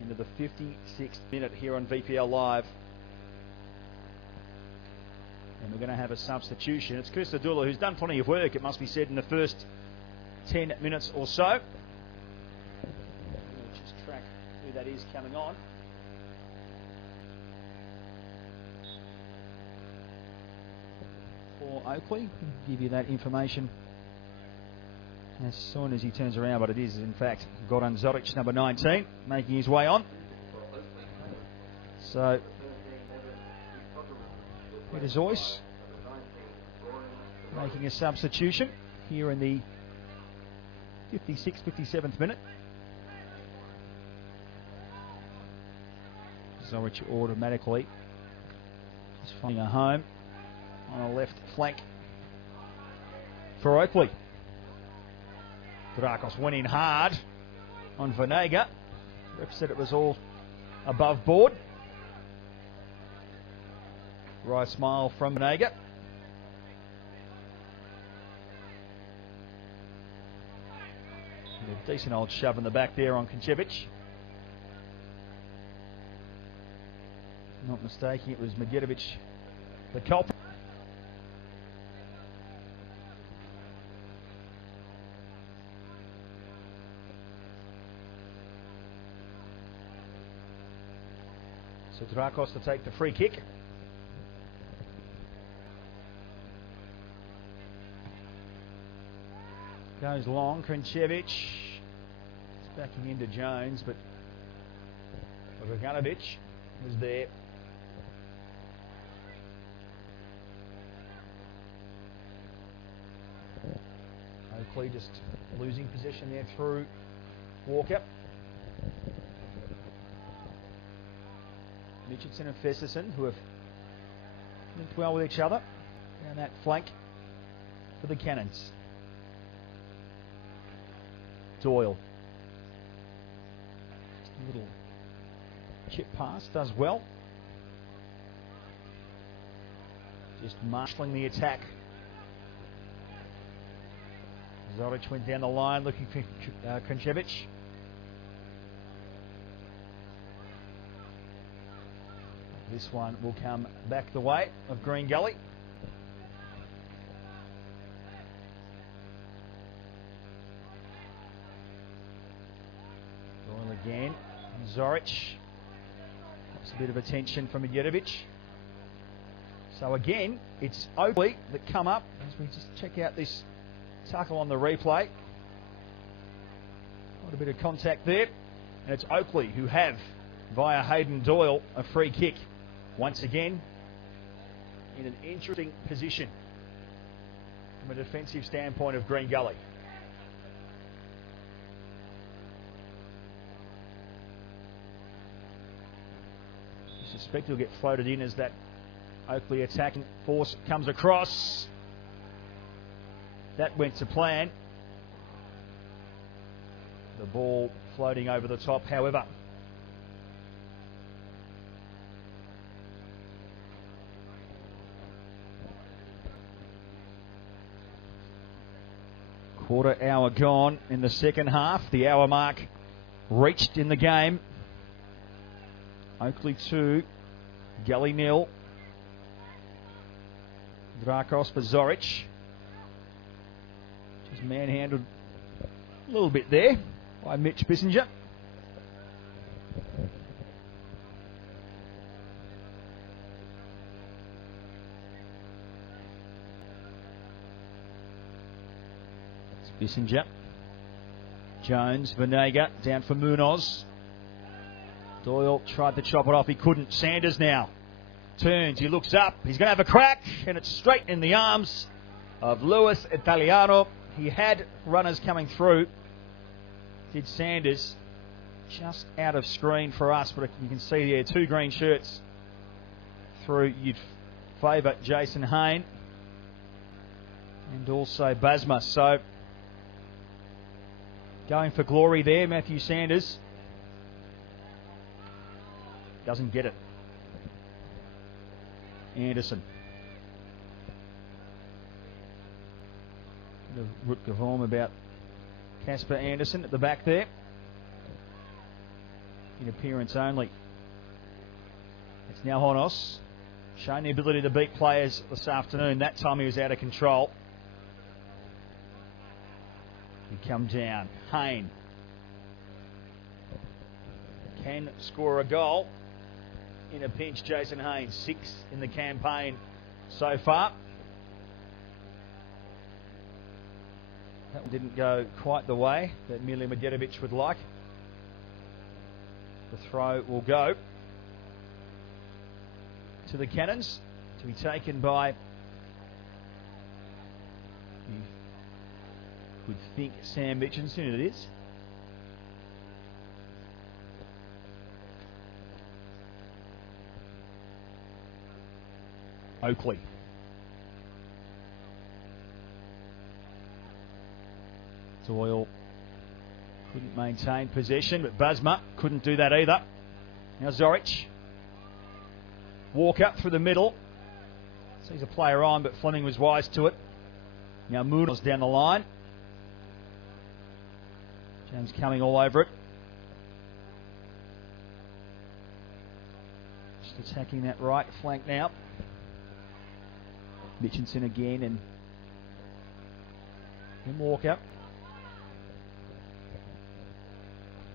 Into the 56th minute here on VPL Live. And we're going to have a substitution. It's Christodoulou, who's done plenty of work, it must be said, in the first 10 minutes or so. We'll just track who that is coming on. For Oakleigh, we'll give you that information as soon as he turns around, but it is in fact Goran Zoric, number 19, making his way on. So Peter Zoyce making a substitution here in the 56th, 57th minute. Zoric automatically is finding a home on a left flank for Oakleigh. Drakos went in hard on Vanega. Ref said it was all above board. Wry smile from Vanega. A decent old shove in the back there on Kinchevich. Not mistaking, it was Magidovich, the culprit. So Drakos to take the free kick. Goes long, Krincevic. It's backing into Jones, but Roganovic was there. Oakleigh just losing possession there through Walker. Mitchelson and Festerson, who have linked well with each other down that flank for the Cannons. Doyle. Just a little chip pass, does well. Just marshalling the attack. Zoric went down the line looking for Konchevich. This one will come back the way of Green Gully. Doyle again. Zoric. That's a bit of attention from Jedovich. So again, it's Oakleigh that come up as we just check out this tackle on the replay. Got a bit of contact there. And it's Oakleigh who have, via Hayden Doyle, a free kick. Once again, in an interesting position from a defensive standpoint of Green Gully. I suspect he'll get floated in as that Oakleigh attacking force comes across. That went to plan. The ball floating over the top, however. Quarter hour gone in the second half. The hour mark reached in the game. Oakleigh 2, Gully 0. Drakos for Zoric. Just manhandled a little bit there by Mitch Bissinger. Bissinger. Jones, Venega, down for Munoz. Doyle tried to chop it off, he couldn't. Sanders now turns, he looks up, he's going to have a crack, and it's straight in the arms of Luis Italiano. He had runners coming through, did Sanders, just out of screen for us, but you can see there, two green shirts through. You'd favour Jason Hayne and also Basma. So going for glory there, Matthew Sanders. Doesn't get it. Anderson. The Rutgervorm about Casper Anderson at the back there. In appearance only. It's now Honos. Showing the ability to beat players this afternoon. That time he was out of control. He come down. Hayne can score a goal in a pinch. Jason Hayne, 6 in the campaign so far. That one didn't go quite the way that Milija Medjedovic would like. The throw will go to the Cannons, to be taken by, you would think, Sam Mitchelson. It is. Oakleigh. Doyle couldn't maintain possession, but Basma couldn't do that either. Now Zoric. Walker through the middle. Sees a player on, but Fleming was wise to it. Now Munoz down the line. James coming all over it. Just attacking that right flank now. Mitchelson again and Walker.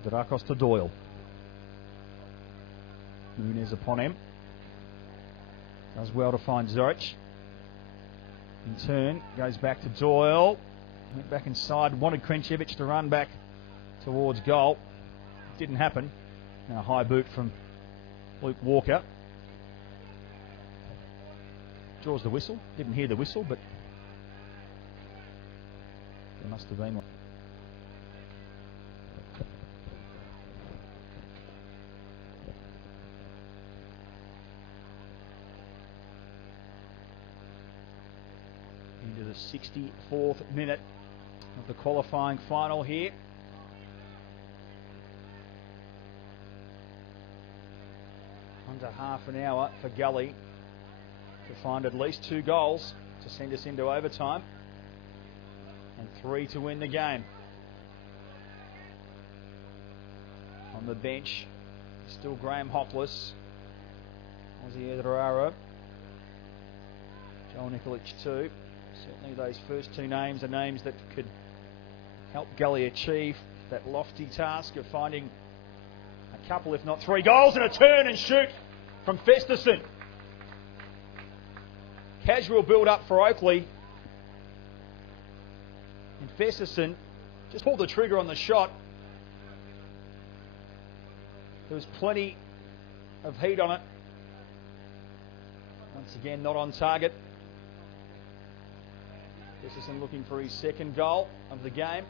Drakos to Doyle. Nunez upon him. Does well to find Zoric. In turn, goes back to Doyle. Went back inside, wanted Konchevich to run back towards goal. Didn't happen. Now a high boot from Luke Walker. Draws the whistle. Didn't hear the whistle, but there must have been one. 64th minute of the qualifying final here. Under half an hour for Gully to find at least 2 goals to send us into overtime, and 3 to win the game. On the bench, still Graham Hockless, Ozzy Edrara, Joel Nikolic too. Certainly those first 2 names are names that could help Gully achieve that lofty task of finding a couple, if not 3 goals, and a turn and shoot from Festerson. Casual build-up for Oakleigh. And Festerson just pulled the trigger on the shot. There was plenty of heat on it. Once again, not on target. Festerson looking for his 2nd goal of the game.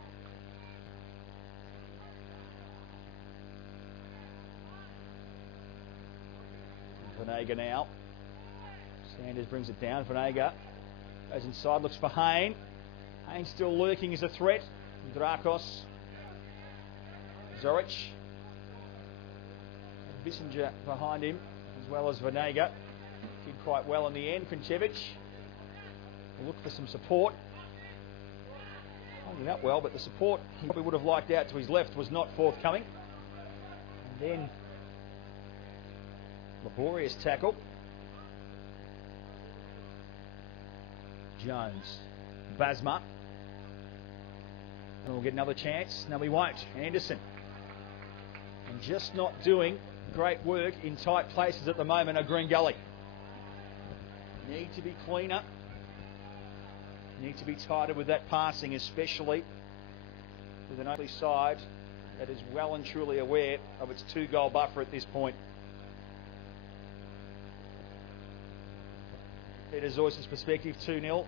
Vanega now. Sanders brings it down. Vanega goes inside, looks for Hayne. Hayne still lurking as a threat. Drakos. Zoric. Bissinger behind him, as well as Vanega. Did quite well in the end. Finchevich will look for some support. Holding up well, but the support he probably would have liked out to his left was not forthcoming. And then laborious tackle. Jones. Basma. And we'll get another chance. No, we won't. Anderson. And just not doing great work in tight places at the moment are Green Gully. Need to be cleaner. Need to be tighter with that passing, especially with an Oakleigh side that is well and truly aware of its 2-goal buffer at this point. Peter Zoyce's perspective, 2-0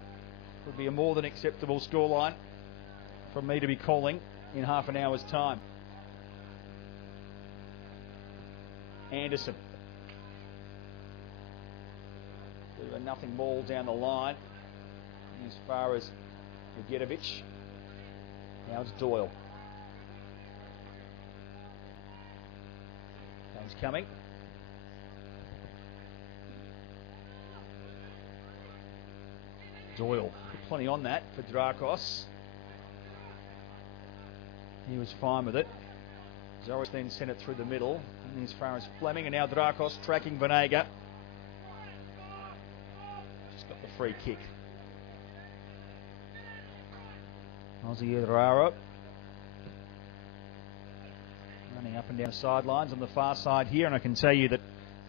would be a more than acceptable scoreline from me to be calling in half an hour's time. Anderson. Bit of a nothing ball down the line as far as Jurgetovic. Now it's Doyle. Game's coming. Doyle put plenty on that for Drakos. He was fine with it. Zoris then sent it through the middle, and as far as Fleming, and now Drakos tracking Vanega. Just got the free kick. Ozzy Edrara running up and down the sidelines on the far side here, and I can tell you that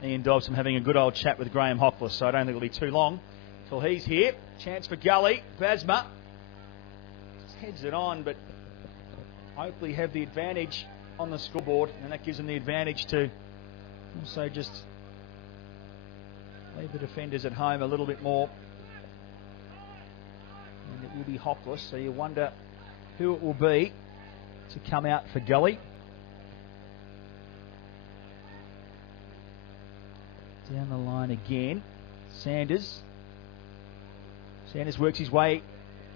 Ian Dobson having a good old chat with Graham Hockless, so I don't think it'll be too long till he's here. Chance for Gully. Basma just heads it on, but Oakleigh have the advantage on the scoreboard, and that gives them the advantage to also just leave the defenders at home a little bit more. And it will be Hockless, so you wonder who it will be to come out for Gully. Down the line again. Sanders. Sanders works his way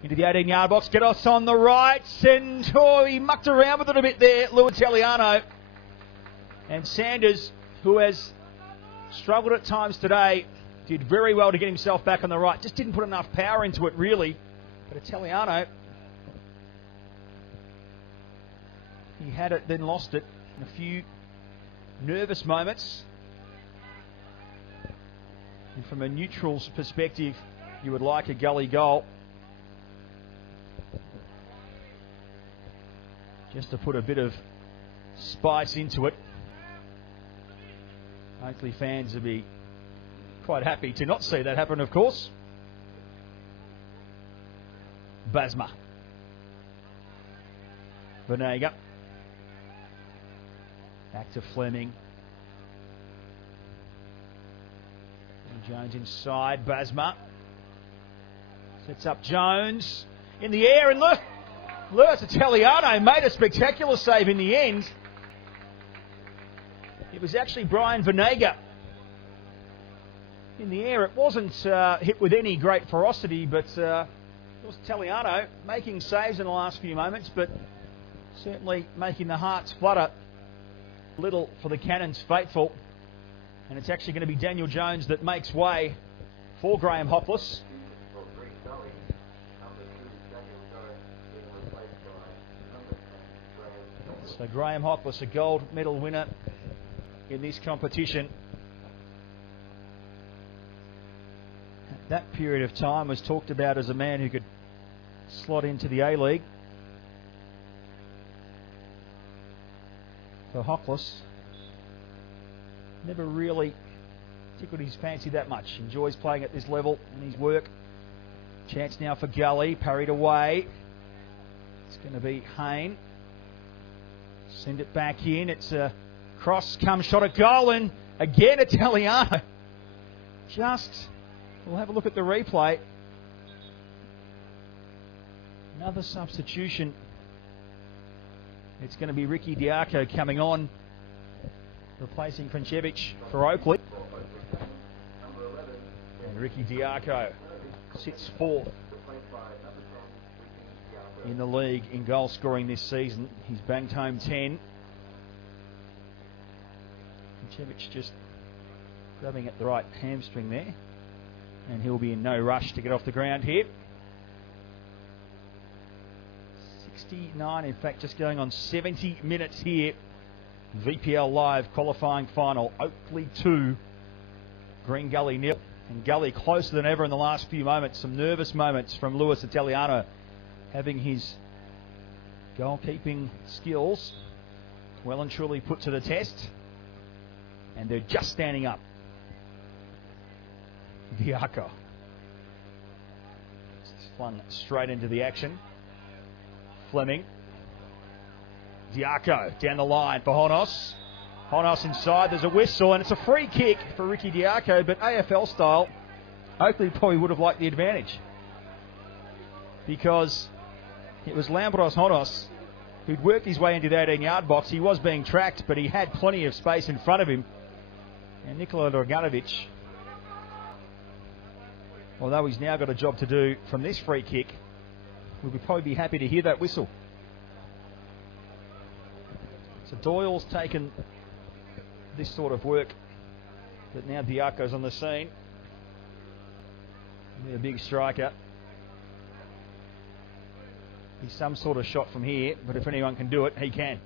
into the 18-yard box. Gedos on the right. And he mucked around with it a bit there, Lou Italiano. And Sanders, who has struggled at times today, did very well to get himself back on the right. Just didn't put enough power into it, really. But Italiano, he had it, then lost it in a few nervous moments. And from a neutral's perspective, you would like a Gully goal. Just to put a bit of spice into it. Oakleigh fans would be quite happy to not see that happen, of course. Basma. Vanega. Back to Fleming. And Jones inside. Basma. Sets up Jones. In the air, and look! Luis Italiano made a spectacular save in the end. It was actually Brian Vanega in the air. It wasn't hit with any great ferocity, but It was Italiano making saves in the last few moments, but certainly making the hearts flutter. Little for the Cannons faithful. And it's actually going to be Daniel Jones that makes way for Graham Hopeless. So Graham Hopeless, a gold medal winner in this competition. At that period of time was talked about as a man who could slot into the A-League. For Hopeless, never really tickled his fancy that much. Enjoys playing at this level in his work. Chance now for Gully, parried away. It's going to be Hayne. Send it back in. It's a cross, come shot at goal, and again Italiano. We'll have a look at the replay. Another substitution. It's going to be Ricky Diaco coming on, replacing Krancevic for Oakleigh. And Ricky Diaco sits fourth in the league in goal scoring this season. He's banged home 10. Krancevic just grabbing at the right hamstring there, and he'll be in no rush to get off the ground here. 69, in fact, just going on 70 minutes here. VPL Live qualifying final. Oakleigh 2, Green Gully 0. And Gully closer than ever in the last few moments. Some nervous moments from Luis Italiano, having his goalkeeping skills well and truly put to the test. And they're just standing up. Diaco. Flung straight into the action. Fleming. Diaco down the line for Honos. Honos inside, there's a whistle, and it's a free kick for Ricky Diaco, but AFL style, Oakleigh probably would have liked the advantage, because it was Lambros Honos who'd worked his way into the 18-yard box. He was being tracked, but he had plenty of space in front of him. And Nikola Draganovic, although he's now got a job to do from this free kick, we'll probably be happy to hear that whistle. So Doyle's taken this sort of work, but now Diaco's on the scene. He's a big striker. He's some sort of shot from here, but if anyone can do it, he can.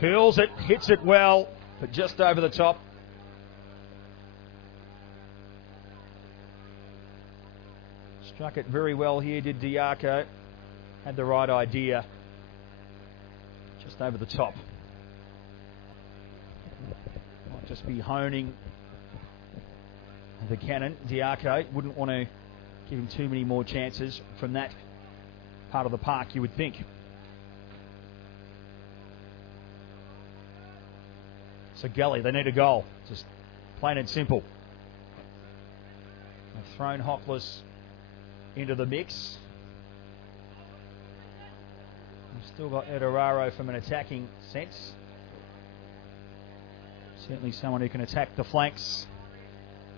Curls it, hits it well, but just over the top. Struck it very well here, did Diaco. Had the right idea. Just over the top. Might just be honing the cannon. Diaco wouldn't want to give him too many more chances from that part of the park, you would think. So Gully, they need a goal. Just plain and simple. They've thrown Hopeless into the mix. We've still got Edoraro from an attacking sense. Certainly someone who can attack the flanks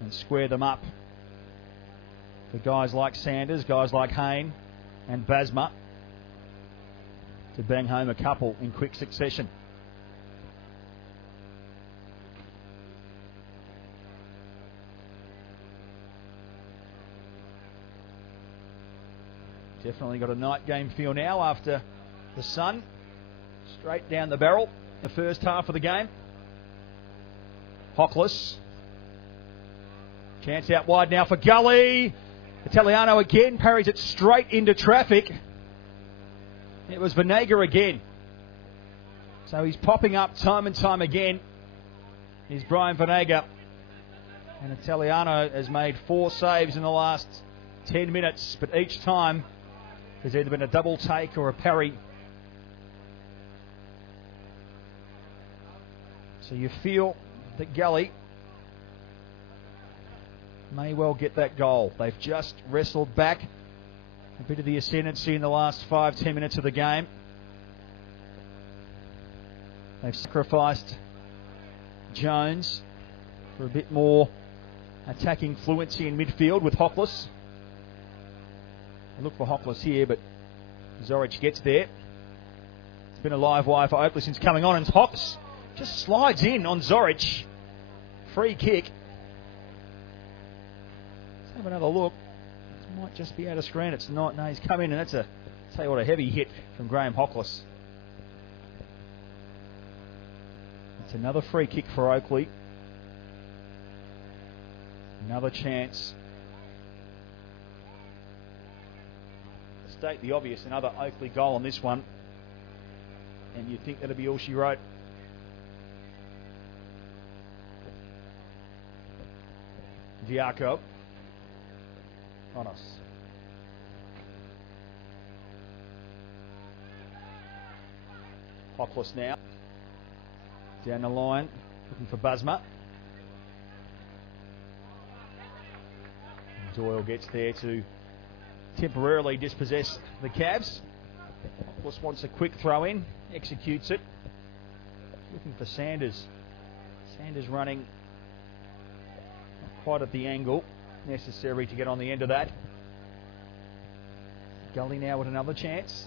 and square them up. For guys like Sanders, guys like Hayne and Basma to bang home a couple in quick succession. Definitely got a night game feel now after the sun straight down the barrel the first half of the game. Hopeless. Chance out wide now for Gully. Italiano again parries it straight into traffic. It was Venega again. So he's popping up time and time again. Is Brian Venega. And Italiano has made 4 saves in the last 10 minutes, but each time there's either been a double take or a parry. So you feel that Gully may well get that goal. They've just wrestled back a bit of the ascendancy in the last 5-10 minutes of the game. They've sacrificed Jones for a bit more attacking fluency in midfield with Hockless. I look for Hockless here, but Zorich gets there. It's been a live wire for Oakleigh since coming on, and Hockless just slides in on Zorich. Free kick. Let's have another look. It might just be out of screen. It's not. No, he's come in, and that's a, tell you what, a heavy hit from Graham Hockless. It's another free kick for Oakleigh. Another chance. State the obvious, another Oakleigh goal on this one. And you'd think that'd be all she wrote. Diaco. On us. Hockless now. Down the line, looking for Busma. Doyle gets there to temporarily dispossess the Cavs. Hockless wants a quick throw in, executes it. Looking for Sanders. Sanders running not quite at the angle necessary to get on the end of that. Gully now with another chance.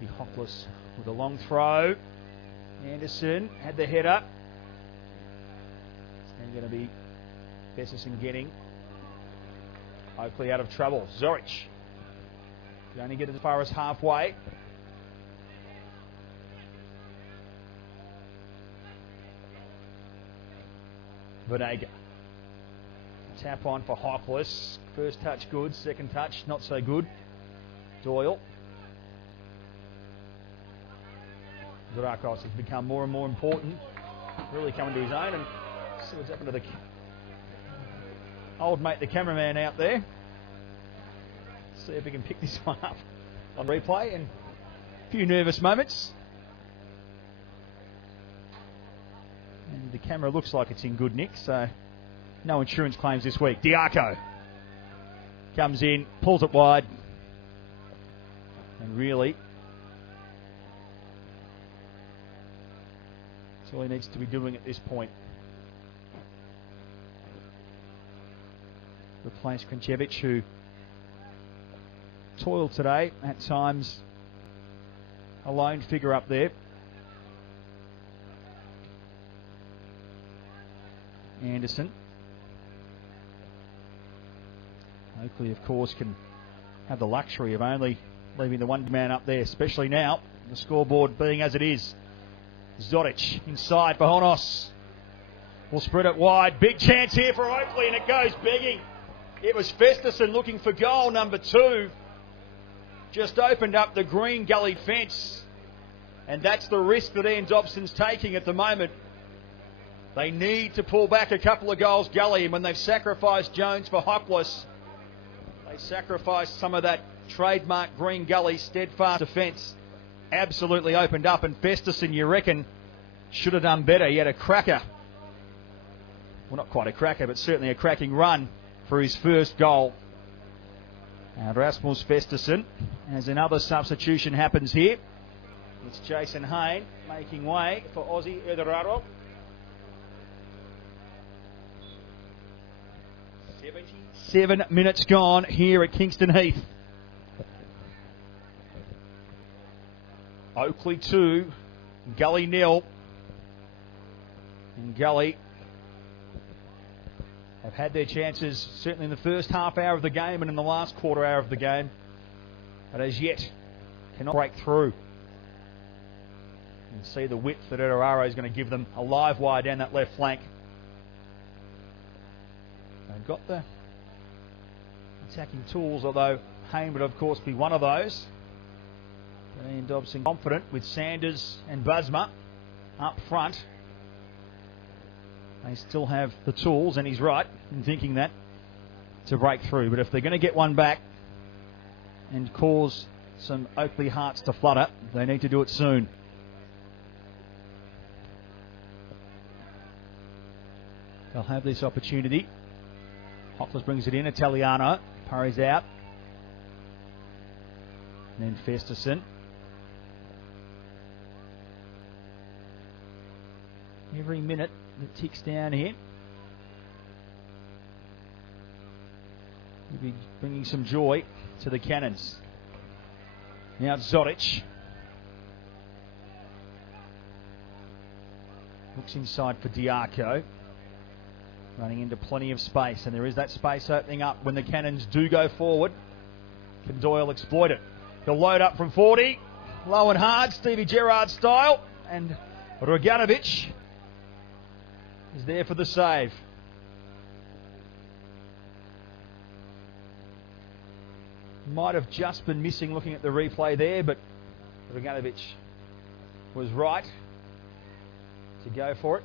Be Hockless with a long throw. Anderson had the head up. It's now going to be Besserson getting Oakleigh out of trouble. Zorich can only get as far as halfway. Venega. Tap on for Hockless. First touch good, second touch not so good. Doyle. Zarakos has become more and more important, really coming to his own, and see what's happened to the old mate, the cameraman out there. See if we can pick this one up on replay, and a few nervous moments. And the camera looks like it's in good nick, so no insurance claims this week. Diaco comes in, pulls it wide, and really that's all he needs to be doing at this point. Replace Krinchevich, who toiled today, at times a lone figure up there. Anderson. Oakleigh, of course, can have the luxury of only leaving the one man up there, especially now, the scoreboard being as it is. Zodic inside for Honos. Will spread it wide. Big chance here for Oakleigh, and it goes begging. It was Festerson looking for goal number 2. Just opened up the Green Gully fence. And that's the risk that Ian Dobson's taking at the moment. They need to pull back a couple of goals Gully, and when they've sacrificed Jones for Hockless, they sacrificed some of that trademark Green Gully steadfast defence. Absolutely opened up, and Festerson, you reckon, should have done better. He had a cracker. Well, not quite a cracker, but certainly a cracking run for his first goal. And Rasmus Festerson, as another substitution happens here. It's Jason Hayne making way for Ozzy Ederaro. 77 minutes gone here at Kingston Heath. Oakleigh 2, Gully 0. And Gully have had their chances, certainly in the first half hour of the game and in the last quarter hour of the game, but as yet cannot break through. You can see the width that Ederaro is going to give them, a live wire down that left flank. They've got the attacking tools, although Hayne would of course be one of those. Ian Dobson confident with Sanders and Busma up front. They still have the tools, and he's right in thinking that, to break through. But if they're going to get one back and cause some Oakleigh hearts to flutter, they need to do it soon. They'll have this opportunity. Hockless brings it in. Italiano parries out. And then Festerson. every minute that ticks down here. He'll be bringing some joy to the Cannons. Now Zoric. Looks inside for Diaco. Running into plenty of space, and there is that space opening up when the Cannons do go forward. Can Doyle exploit it? He'll load up from 40. Low and hard, Stevie Gerrard style. And Roganovic is there for the save. Might have just been missing looking at the replay there, but Roganovic was right to go for it.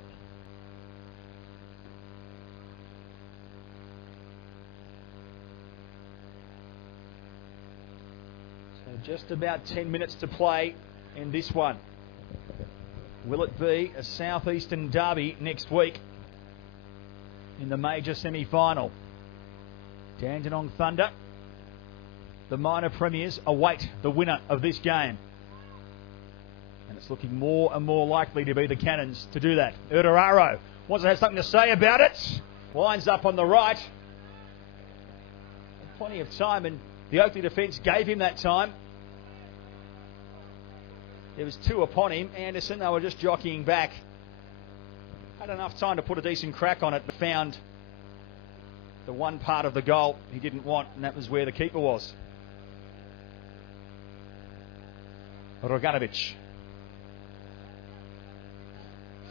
So just about 10 minutes to play in this one. Will it be a Southeastern derby next week in the major semi-final? Dandenong Thunder, the minor premiers, await the winner of this game. And it's looking more and more likely to be the Cannons to do that. Urdararo wants to have something to say about it. Lines up on the right. Plenty of time, and the Oakleigh defence gave him that time. There was two upon him. Anderson, they were just jockeying back. Had enough time to put a decent crack on it, but found the one part of the goal he didn't want, and that was where the keeper was. Roganovic.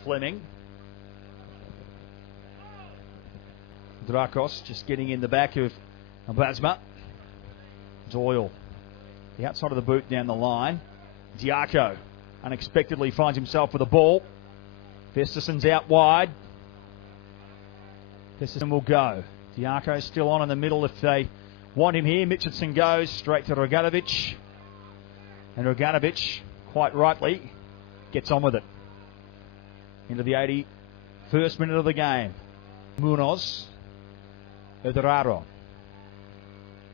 Fleming. Drakos just getting in the back of Basma. Doyle. The outside of the boot down the line. Diaco unexpectedly finds himself with a ball. Vesterson's out wide. Vesterson will go. Diaco's still on in the middle if they want him here. Mitchelson goes straight to Roganovic. And Roganovic, quite rightly, gets on with it. Into the 81st minute of the game. Munoz. Urdararo.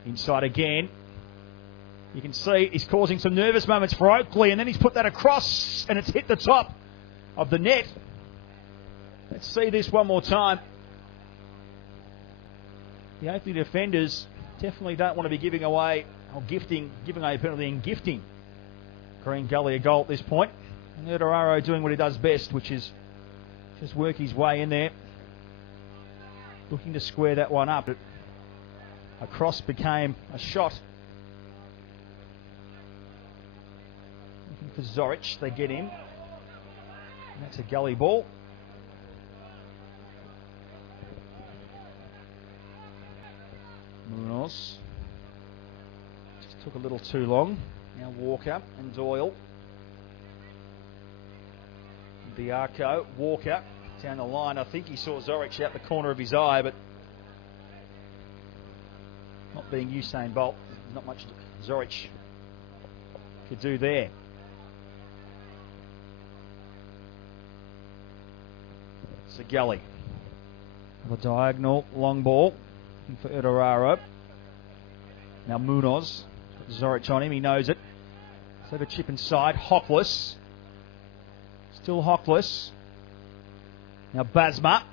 Inside again. You can see he's causing some nervous moments for Oakleigh, and then he's put that across and it's hit the top of the net. Let's see this one more time. The Oakleigh defenders definitely don't want to be giving away a penalty and gifting Green Gully a goal at this point. And Urdararo doing what he does best, which is just work his way in there. Looking to square that one up. A cross became a shot. Looking for Zoric, they get him. And that's a Gully ball. Munoz just took a little too long. Now Walker and Doyle. Diaco, Walker down the line. I think he saw Zoric out the corner of his eye, but not being Usain Bolt, not much Zoric could do there. It's a Gully. The diagonal, long ball. Looking for Urdararo. Now Munoz. Zoric on him, he knows it. So the chip inside. Hockless. Still Hockless. Now Basma.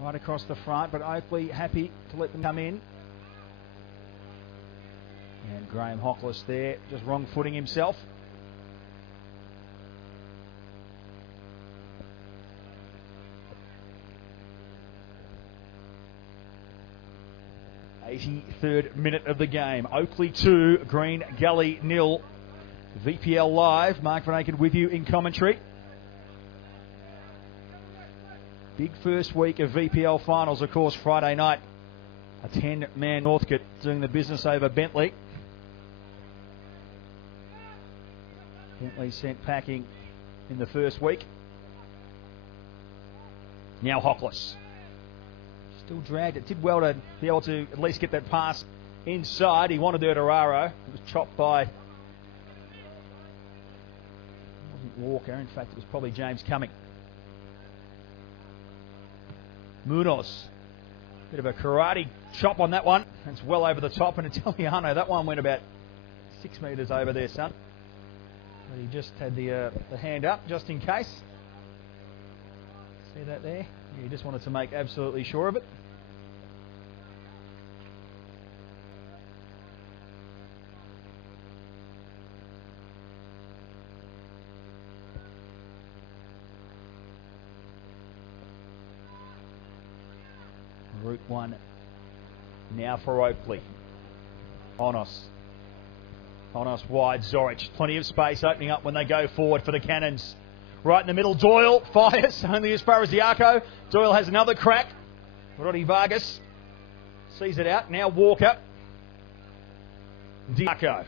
Right across the front, but Oakleigh happy to let them come in. And Graham Hockless there, just wrong footing himself. '83rd minute of the game. Oakleigh 2, Green Gully 0. VPL Live. Mark Van Aken with you in commentary. Big first week of VPL finals, of course, Friday night. A 10-man Northcote doing the business over Bentley. Bentley sent packing in the first week. Now Hockless. Still dragged. It did well to be able to at least get that pass inside. He wanted Urdararo. It was chopped by... It wasn't Walker. In fact, it was probably James Cumming. Munoz. Bit of a karate chop on that one. It's well over the top. And Italiano, that one went about 6 metres over there, son. But he just had the hand up just in case. See that there? He just wanted to make absolutely sure of it. Route 1 now for Oakleigh. Onos wide, Zorich. Plenty of space opening up when they go forward for the Cannons. Right in the middle, Doyle fires only as far as Diaco. Doyle has another crack. Roddy Vargas sees it out. Now Walker. Diaco.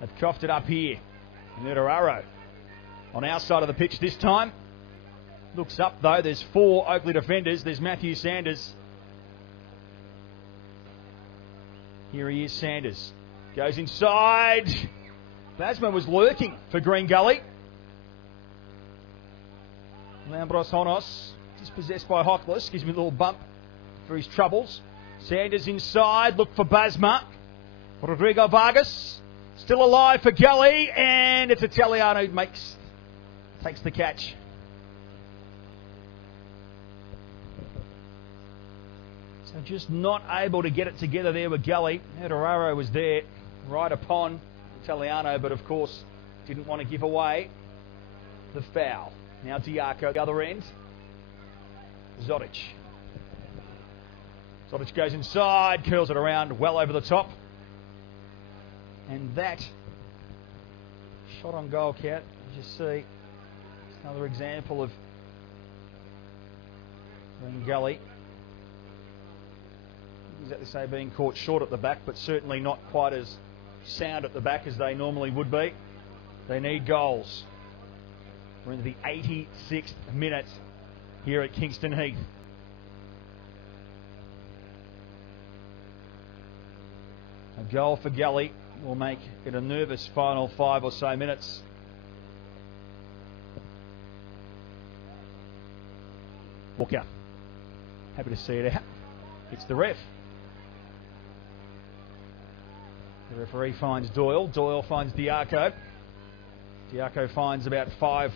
They've coughed it up here. Nutararo on our side of the pitch this time. Looks up though, there's 4 Oakleigh defenders. There's Matthew Sanders. Here he is, Sanders. Goes inside. Basma was lurking for Green Gully. Lambros Honos, dispossessed by Hockless. Gives me a little bump for his troubles. Sanders inside, look for Basma. Rodrigo Vargas. Still alive for Gully, and it's Italiano who takes the catch. So just not able to get it together there with Gully. Nutararo was there right upon Italiano, but of course didn't want to give away the foul. Now Diaco, the other end. Zodic goes inside, curls it around well over the top. And that shot on goal count, as you see, it's another example of Green Gully. Exactly say being caught short at the back, but certainly not quite as sound at the back as they normally would be. They need goals. We're into the 86th minute here at Kingston Heath. A goal for Gully will make it a nervous final 5 or so minutes. Walker, happy to see it out. It's the ref. The referee finds Doyle. Doyle finds Diaco. Diaco finds about 5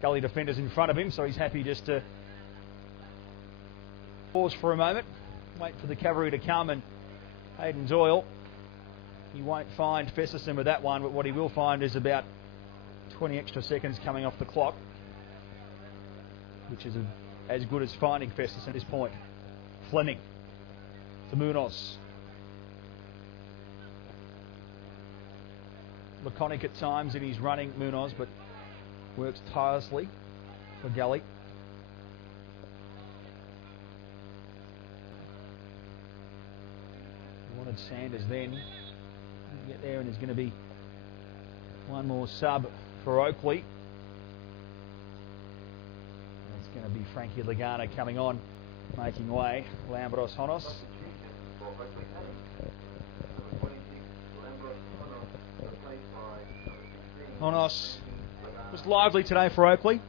Gully defenders in front of him, so he's happy just to pause for a moment, wait for the cavalry to come, and Hayden Doyle, he won't find Festerson with that one, but what he will find is about 20 extra seconds coming off the clock, which is as good as finding Festerson at this point. Fleming to Munoz. Laconic at times in his running, Munoz, but works tirelessly for Gully. Wanted Sanders then. Get there, and there's going to be one more sub for Oakleigh. It's going to be Frankie Lagana coming on, making way. Lambros Honos. Honos was lively today for Oakleigh.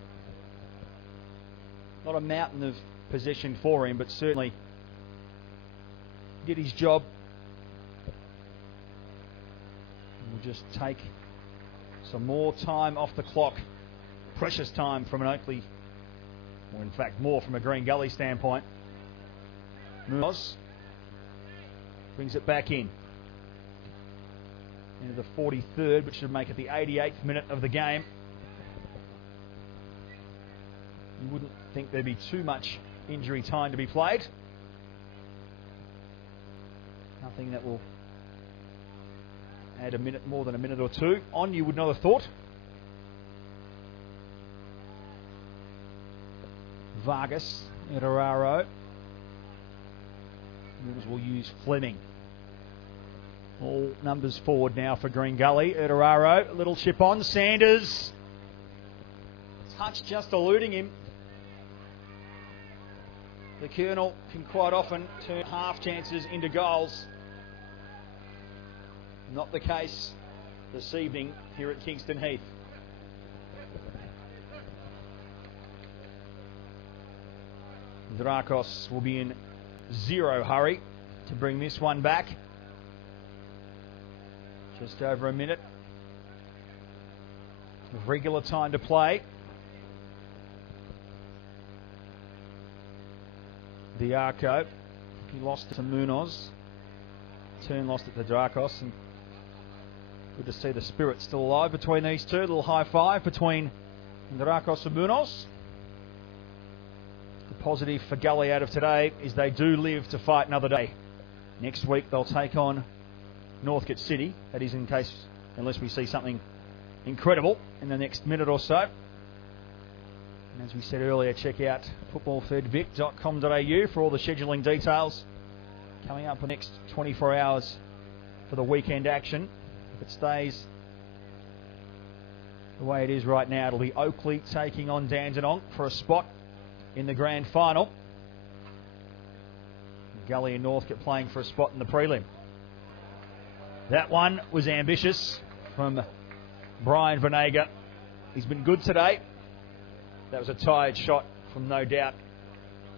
Not a mountain of possession for him, but certainly did his job. We'll just take some more time off the clock. Precious time from an Oakleigh, or in fact more from a Green Gully standpoint. Munoz brings it back in. Into the 43rd, which should make it the 88th minute of the game. You wouldn't think there'd be too much injury time to be played. Nothing that will add a minute, more than a minute or two on, you would not have thought. Vargas, Nutararo. Will use Fleming. All numbers forward now for Green Gully. Nutararo, a little chip on. Sanders. Touch just eluding him. The Colonel can quite often turn half chances into goals. Not the case this evening here at Kingston Heath. Drakos will be in zero hurry to bring this one back. Just over a minute of regular time to play. Diaco, he lost to Munoz. Turn lost it to Drakos, and good to see the spirit still alive between these two. A little high five between Drakos and Munoz. The positive for Gully out of today is they do live to fight another day. Next week they'll take on Northcote City. That is in case, unless we see something incredible in the next minute or so. And as we said earlier, check out footballfedvic.com.au for all the scheduling details coming up for the next 24 hours for the weekend action. If it stays the way it is right now, it'll be Oakleigh taking on Dandenong for a spot in the grand final. Gully and Northcote playing for a spot in the prelim. That one was ambitious from Brian Venega. He's been good today. That was a tired shot from, no doubt,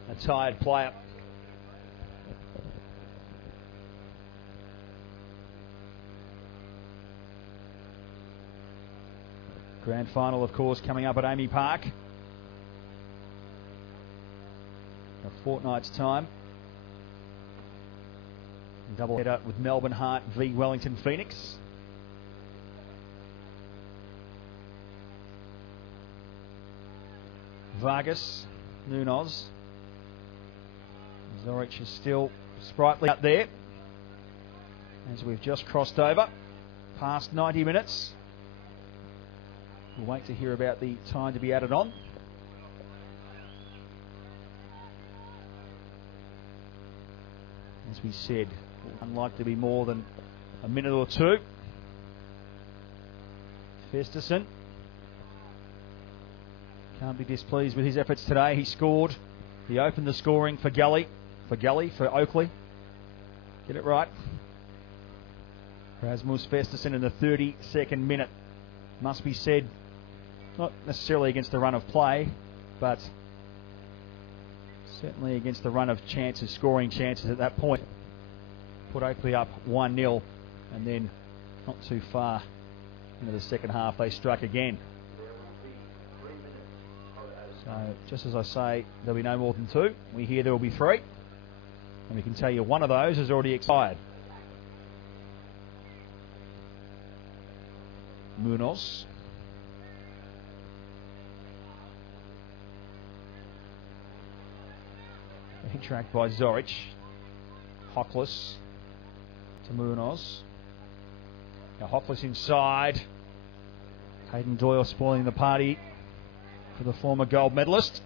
a tired player. Grand final, of course, coming up at Amy Park. A fortnight's time. Double header with Melbourne Heart v Wellington Phoenix. Vargas, Munoz. Zorich is still sprightly up there as we've just crossed over past 90 minutes. We'll wait to hear about the time to be added on. As we said, unlikely to be more than a minute or two. Festerson can't be displeased with his efforts today. He scored. He opened the scoring for Oakleigh. Get it right. Rasmus Festerson in the 32nd minute. Must be said, not necessarily against the run of play, but certainly against the run of chances, scoring chances at that point. Put Oakleigh up 1-0, and then not too far into the second half they struck again. So just as I say, there'll be no more than two. We hear there will be three, and we can tell you one of those has already expired. Munoz. A track by Zorich. Hockless to Munoz. Now Hockless inside. Hayden Doyle spoiling the party for the former gold medalist.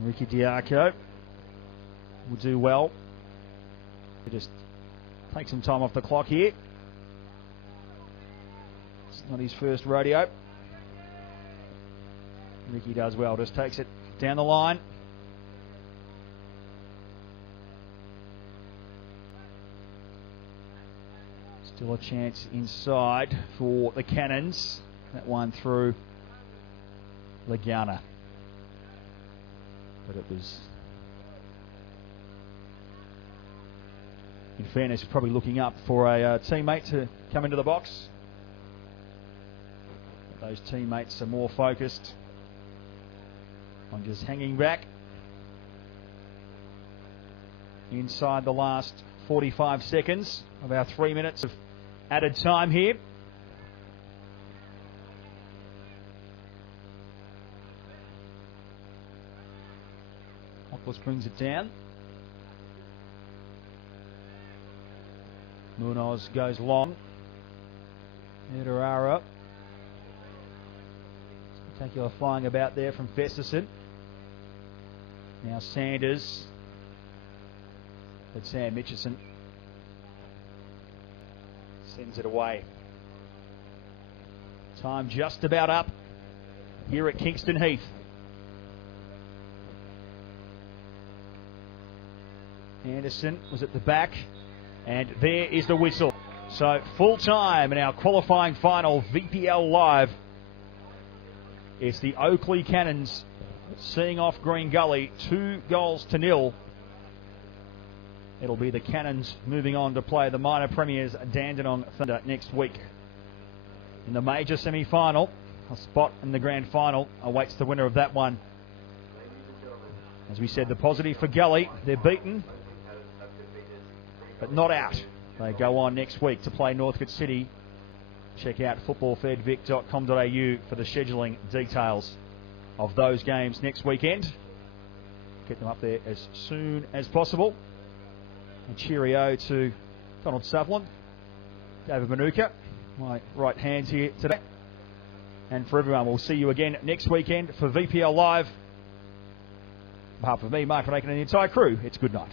Ricky Diaco will do well. Just take some time off the clock here. It's not his first rodeo. Ricky does well, just takes it down the line. Still a chance inside for the Cannons. That one through Lagana. But it was, in fairness, probably looking up for a teammate to come into the box. But those teammates are more focused on just hanging back. Inside the last 45 seconds of our 3 minutes of added time here. Hockless brings it down. Munoz goes long. Edarara. Spectacular flying about there from Festerson. Now Sanders. But Sam Mitchison sends it away. Time just about up here at Kingston Heath. Anderson was at the back, and there is the whistle. So full time in our qualifying final VPL Live. It's the Oakleigh Cannons seeing off Green Gully 2-0. It'll be the Cannons moving on to play the minor premiers Dandenong Thunder next week. In the major semi-final, a spot in the grand final awaits the winner of that one. As we said, the positive for Gully, they're beaten, but not out. They go on next week to play Northcote City. Check out footballfedvic.com.au for the scheduling details of those games next weekend. Get them up there as soon as possible. And cheerio to Donald Sutherland, David Manuka, my right hands here today. And for everyone, we'll see you again next weekend for VPL Live. On behalf of me, Mark Rankin, and the entire crew, it's good night.